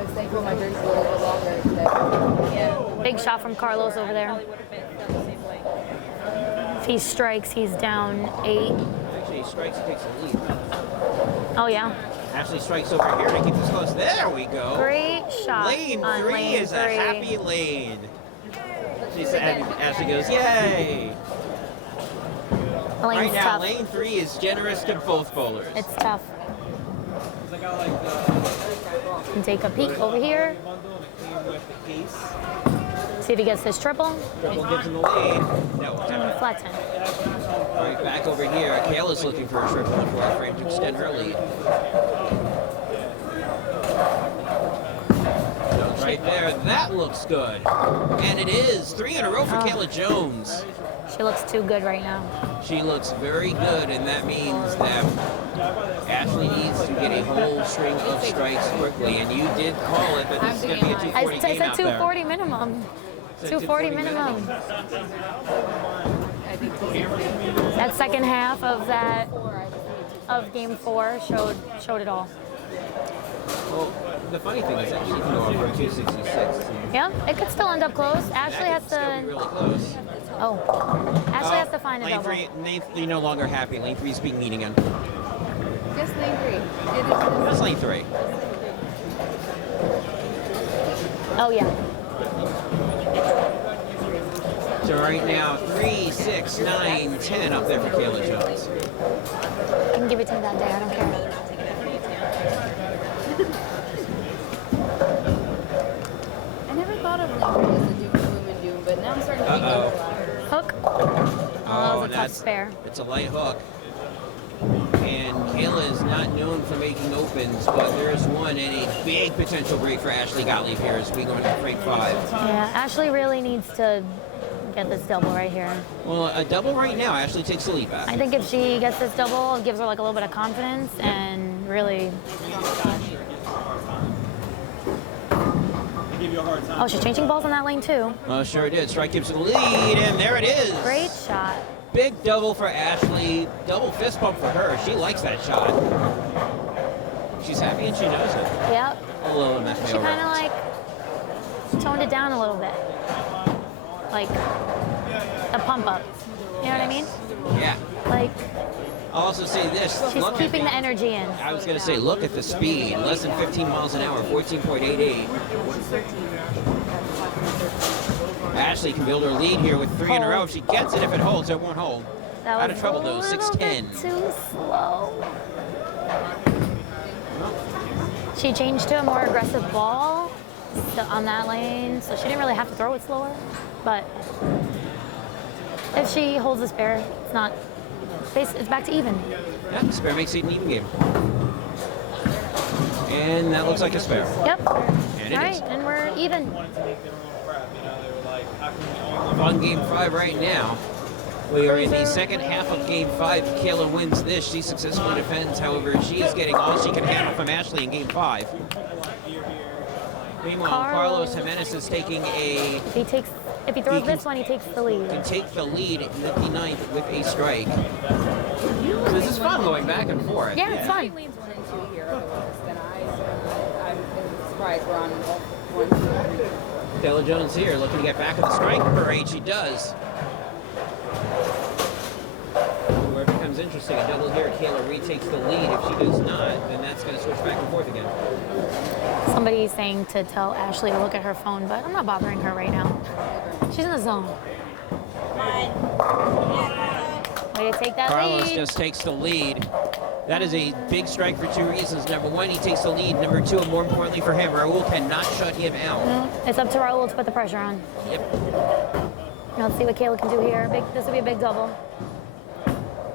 was thankful my jersey was a little bit longer today. Yeah. Big shot from Carlos over there. Probably would have been done the same way. If he strikes, he's down 8. Actually, he strikes, he takes a lead. Oh yeah, Ashley strikes over here to keep this close. There we go. great shot. Lane on 3 lane is a 3. happy lane. She said, Ashley goes, yay! Lane's Right now, tough. lane 3 is generous to both bowlers. It's tough. I got like And take a peek over here. bundle and it came with the case. See if he gets this triple. Triple gives him the lead. No, And flat 10. All right, back over here. Kayla's looking for a triple in the fourth frame to extend her lead. Jones right there. That looks good. And it is 3 in a row for Kayla Jones. She looks too good right now. She looks very good, and that means that Ashley needs to get a whole string of strikes quickly. And you did call it, but this is going to be a 240 I game said out there. 240 minimum. It's a 240 minimum. That second half of game 4 showed it all. Well, the funny thing is that she can go up for 266. Yeah, it could still end up close. Ashley has Still be to. really close. Oh, Ashley has to find a Lane double. 3, lane 3 no longer happy. Lane 3 is being mean again. Just lane 3. That's lane 3. Oh yeah. So right now, 3, 6, 9, 10 up there for Kayla Jones. I can give it to him that day. I don't care. I never thought of lane 3 as a Duke Bloom and Doom, but now I'm starting to think Uh-oh. of it. Hook. Oh, that was a tough spare. It's a light hook. And Kayla is not known for making opens, but there's one and a big potential break for Ashley Gottlieb here as we go into frame 5. Yeah, Ashley really needs to get this double right here. Well, a double right now, Ashley takes the lead back. I think if she gets this double, it gives her like a little bit of confidence and really. They give you a hard time. Oh, she's changing balls in that lane too. Oh, sure did. Strike gives her the lead, and there it is. Great shot. Big double for Ashley. Double fist bump for her. She likes that shot. She's happy and she knows it. Yep. A little MFAO She kind of reference. like toned it down a little bit. Like a pump up. You know what I mean? Yeah. Like I'll also say this. she's Look keeping at the energy in. I was going to say, look at the speed. Less than 15 miles an hour, 14.88. Ashley can build her lead here with 3 in a row. If she gets it, if it holds, it won't hold. That Out was of trouble, a though, little 610. bit too slow. She changed to a more aggressive ball. on that lane, so she didn't really have to throw it slower. But if she holds the spare, it's back to even. Yeah, spare makes it an even game. And that looks like a spare. Yep. And it All right, is. and we're even. wanted to make their own crap. You know, they were like, how can we only On game 5 right now. We are in the second half of game 5. Kayla wins this. She successfully defends. However, she is getting all she can handle from Ashley in game 5. Meanwhile, Carlos Jimenez is taking a If he throws this one, he takes the lead. can take the lead in the 9th with a strike. So this is fun going back and forth. Yeah, it's fun. Lanes 1 and 2 here otherwise than I'm surprised we're on 1, 2, 3. Kayla Jones here looking to get back in the strike parade. She does. Where it becomes interesting, a double here, Kayla retakes the lead. If she does not, then that's going to switch back and forth again. Somebody's saying to tell Ashley to look at her phone, but I'm not bothering her right now. She's in the zone. Way to take that Carlos lead. just takes the lead. That is a big strike for 2 reasons. Number 1, he takes the lead. Number 2, and more importantly for him, Raul cannot shut him out. No, it's up to Raul to put the pressure on. Yep. Now let's see what Kayla can do here. This will be a big double.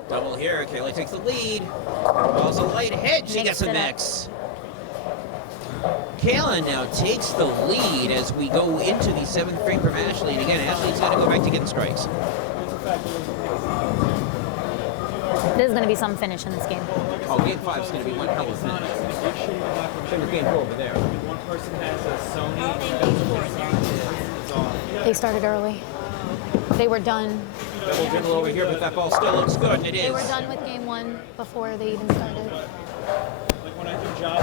Double here. Kayla takes the lead. Ball's a light hit. She gets a Mixed it up. mix. Kayla now takes the lead as we go into the 7th frame from Ashley. And again, Ashley's got to go back to getting strikes. There's going to be some finish in this game. Oh, game 5 is going to be one hell of a finish. Same with game 4 over there. One person has a Sony, it's off. They started early. They were done. Double dribble over here, but that ball still looks good, and it They is. were done with game 1 before they even started. Like when I do job,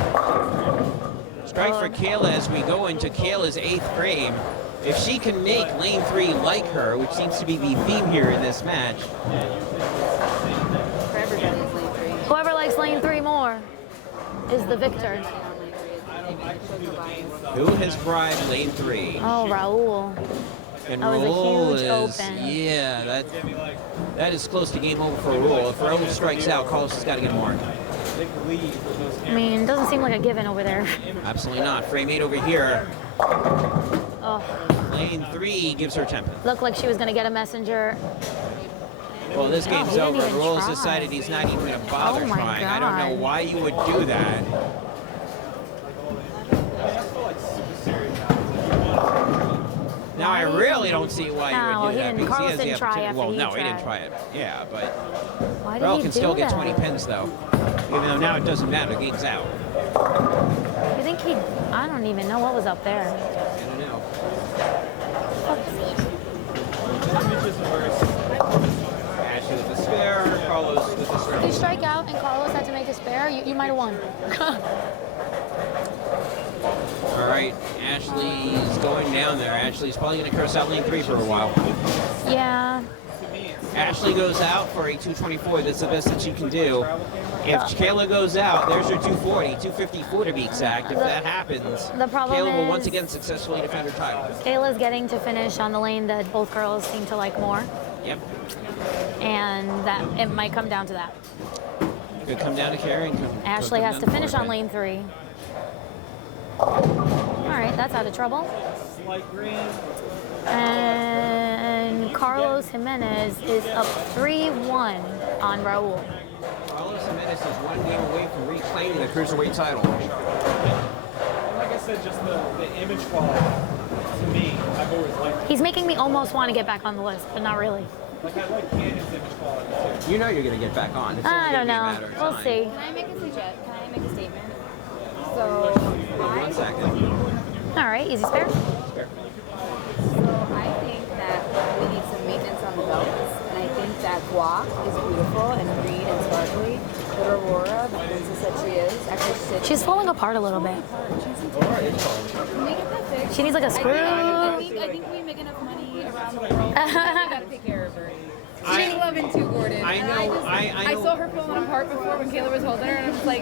Strike for Kayla as we go into Kayla's 8th frame. If she can make lane 3 like her, which seems to be the theme here in this match, For everybody's lane 3. Whoever likes lane 3 more is the victor. who has bribed lane 3? Oh, Raul. And That was a Raul huge is, open. yeah, that is close to game over for Raul. If Raul strikes out, Carlos has got to get more. I mean, it doesn't seem like a given over there. Absolutely not. Frame 8 over here. Oh, Lane 3 gives her tempo. looked like she was going to get a messenger. Well, this game's he didn't over. even Raul's try. decided he's not even going to bother Oh my trying. I don't know God. why you would do that. Now, I really don't see why you No, would do he that. didn't. because Carlos he has the didn't try opportunity. after Well, he no, he didn't tried. try it. Yeah, but Why did Raul he can do still get that? 20 pins, though. Even though now it doesn't matter. The game's out. You think he... I don't even know what was up there. I don't know. Ashley with the spare. Carlos with the If you strike. strike out and Carlos had to make a spare, you might have won. All right, Ashley's going down there. Ashley's probably going to curse out lane 3 for a while. Yeah. Ashley goes out for a 224. That's the best that she can do. If Kayla goes out, there's her 240, 254 to be exact. If that happens, The problem Kayla will is- once again successfully defend her title. Kayla's getting to finish on the lane that both girls seem to like more, Yep. and that it might come down to that. Could come down to carrying. Ashley has to finish on lane 3. All right, that's out of trouble. light green. And Carlos Jimenez is up 3-1 on Raul. Carlos Jimenez is one game away from reclaiming the cruiserweight title. And like I said, just the image quality, to me, I've always liked it. He's making me almost want to get back on the list, but not really. Like I like Cannon's image quality too. You know you're going to get back on. It's I only don't gonna be a know. matter of We'll time. see. Can I make a statement? So, Hold on 1 second. All right, easy spare. So I think that we need some maintenance on the belts, and I think that guac is beautiful and green and sparkly. But Aurora, the princess that she is, actually she said She's falling apart a little bit. can we get that fixed? She needs like a screw. I think we make enough money around the world. We gotta take care of her. She's loving too, Gordon. I And know, I know. saw her pull one apart before when Kayla was holding her, and I was like,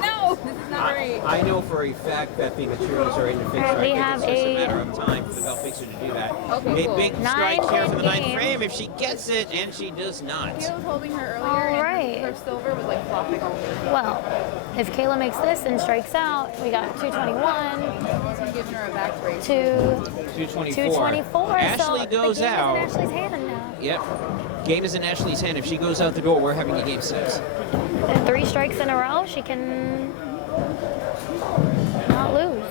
no, this is not right. I know for a fact that the materials are in the fixer. Alright, we I think have it's just a a- matter of time for the belt fixer to do that. Okay, cool. Big strike here for the 9th game. frame if she gets it, and she does not. Kayla was holding her earlier, All and right. her silver was like flopping over. Well, if Kayla makes this and strikes out, we got 221, He's giving her a back brace. 224. 224. Ashley so goes the game out. is in Ashley's hand now. Yep. Game is in Ashley's hand. If she goes out the door, we're having a game 6. And 3 strikes in a row, she can not lose.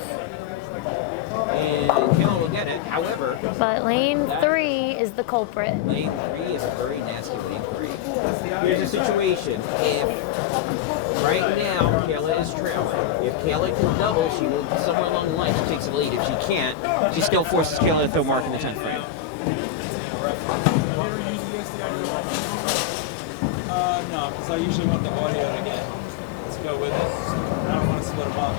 And Kayla will get it. However, But lane 3 is the culprit. lane 3 is a very nasty lane 3. Here's the situation. If right now Kayla is trailing, if Kayla can double, she will somewhere along the line. She takes the lead. If she can't, she still forces Kayla to throw mark in the 10th frame. No, because I usually want the audio to get to go with it. I don't want to split them up.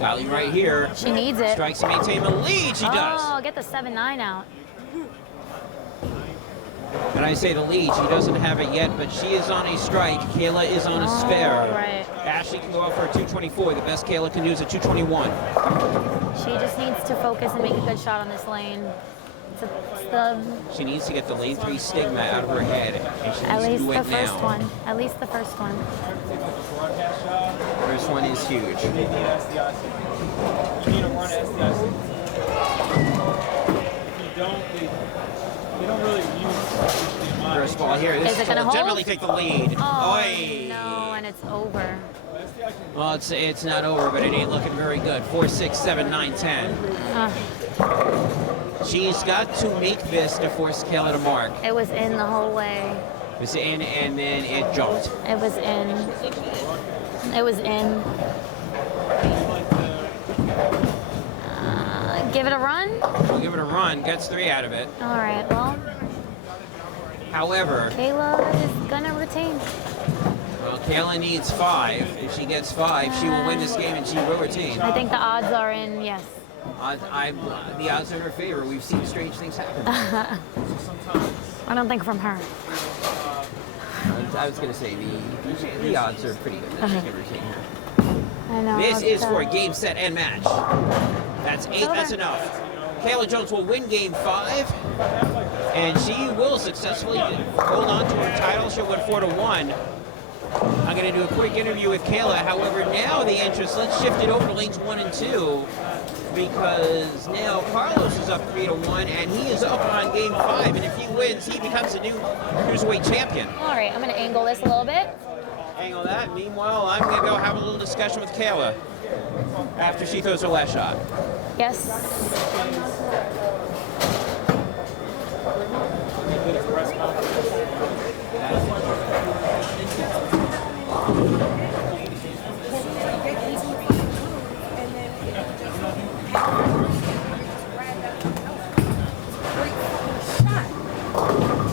Gottlieb right here. She needs it. Strikes to maintain the lead. She does. Oh, get the 7-9 out. And I say the lead, she doesn't have it yet, but she is on a strike. Kayla is on a spare. right. Ashley can go out for a 224. The best Kayla can do is a 221. She just needs to focus and make a good shot on this lane. It's the, She needs to get the lane 3 stigma out of her head, and she at needs to least do the it first now. one. At least the first one. First one is huge. You need SDIC. You need to run SDIC. If you don't, they don't really use the amount. First ball here. This Is it gonna will hold? definitely take the lead. Oh, Oy. no, and it's over. Well, it's not over, but it ain't looking very good. 4, 6, 7, 9, 10. She's got to make this to force Kayla to mark. It was in the whole way. It was in, and then it jumped. It was in. It was in. Give it a run? We'll give it a run. Gets 3 out of it. All right, well, However, Kayla is going to retain. well, Kayla needs 5. If she gets 5, she will win this game, and she will retain. I think the odds are in, yes. The odds are in her favor. We've seen strange things happen. I don't think from her. I was going to say the odds are pretty good that she can retain her. I know. This is it's, for a game, set, and match. That's 8. That's enough. Kayla Jones will win game 5, and she will successfully hold on to her title. She'll win 4-1. I'm going to do a quick interview with Kayla. However, now the interest, let's shift it over to lanes 1 and 2, because now Carlos is up 3-1, and he is up on game 5. And if he wins, he becomes the new cruiserweight champion. all right, I'm going to angle this a little bit. Angle that. Meanwhile, I'm going to go have a little discussion with Kayla after she throws her last shot. Yes.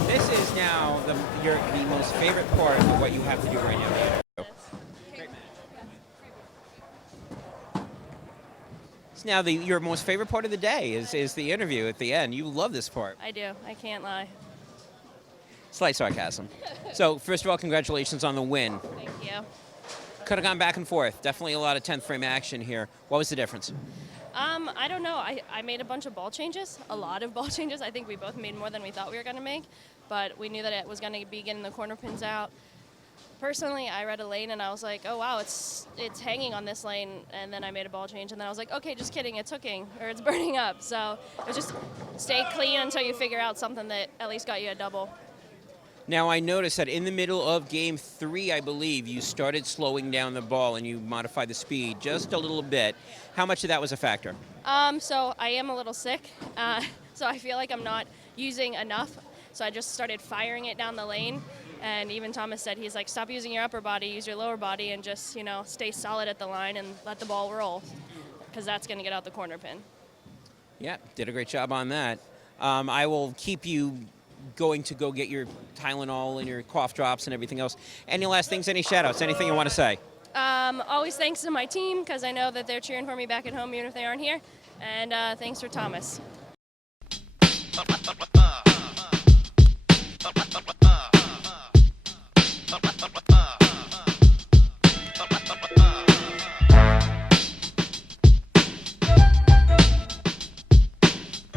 This is now the most favorite part of what you have to do right now. It's now your most favorite part of the day is the interview at the end. You love this part. I do. I can't lie. Slight sarcasm. So first of all, congratulations on the win. Thank you. Could have gone back and forth. Definitely a lot of 10th frame action here. What was the difference? I don't know. I made a bunch of ball changes, a lot of ball changes. I think we both made more than we thought we were going to make, but we knew that it was going to be getting the corner pins out. Personally, I read a lane and I was like, oh wow, it's hanging on this lane, and then I made a ball change, and then I was like, okay, just kidding, it's hooking, or it's burning up. So it just stay clean until you figure out something that at least got you a double. Now, I noticed that in the middle of game 3, I believe, you started slowing down the ball and you modified the speed just a little bit. How much of that was a factor? So I am a little sick, so I feel like I'm not using enough. So I just started firing it down the lane, and even Thomas said, he's like, stop using your upper body, use your lower body, and just, stay solid at the line and let the ball roll, because that's going to get out the corner pin. Yeah, did a great job on that. I will keep you going to go get your Tylenol and your cough drops and everything else. Any last things, any shout-outs, anything you want to say? Always thanks to my team, because I know that they're cheering for me back at home even if they aren't here. And thanks for Thomas.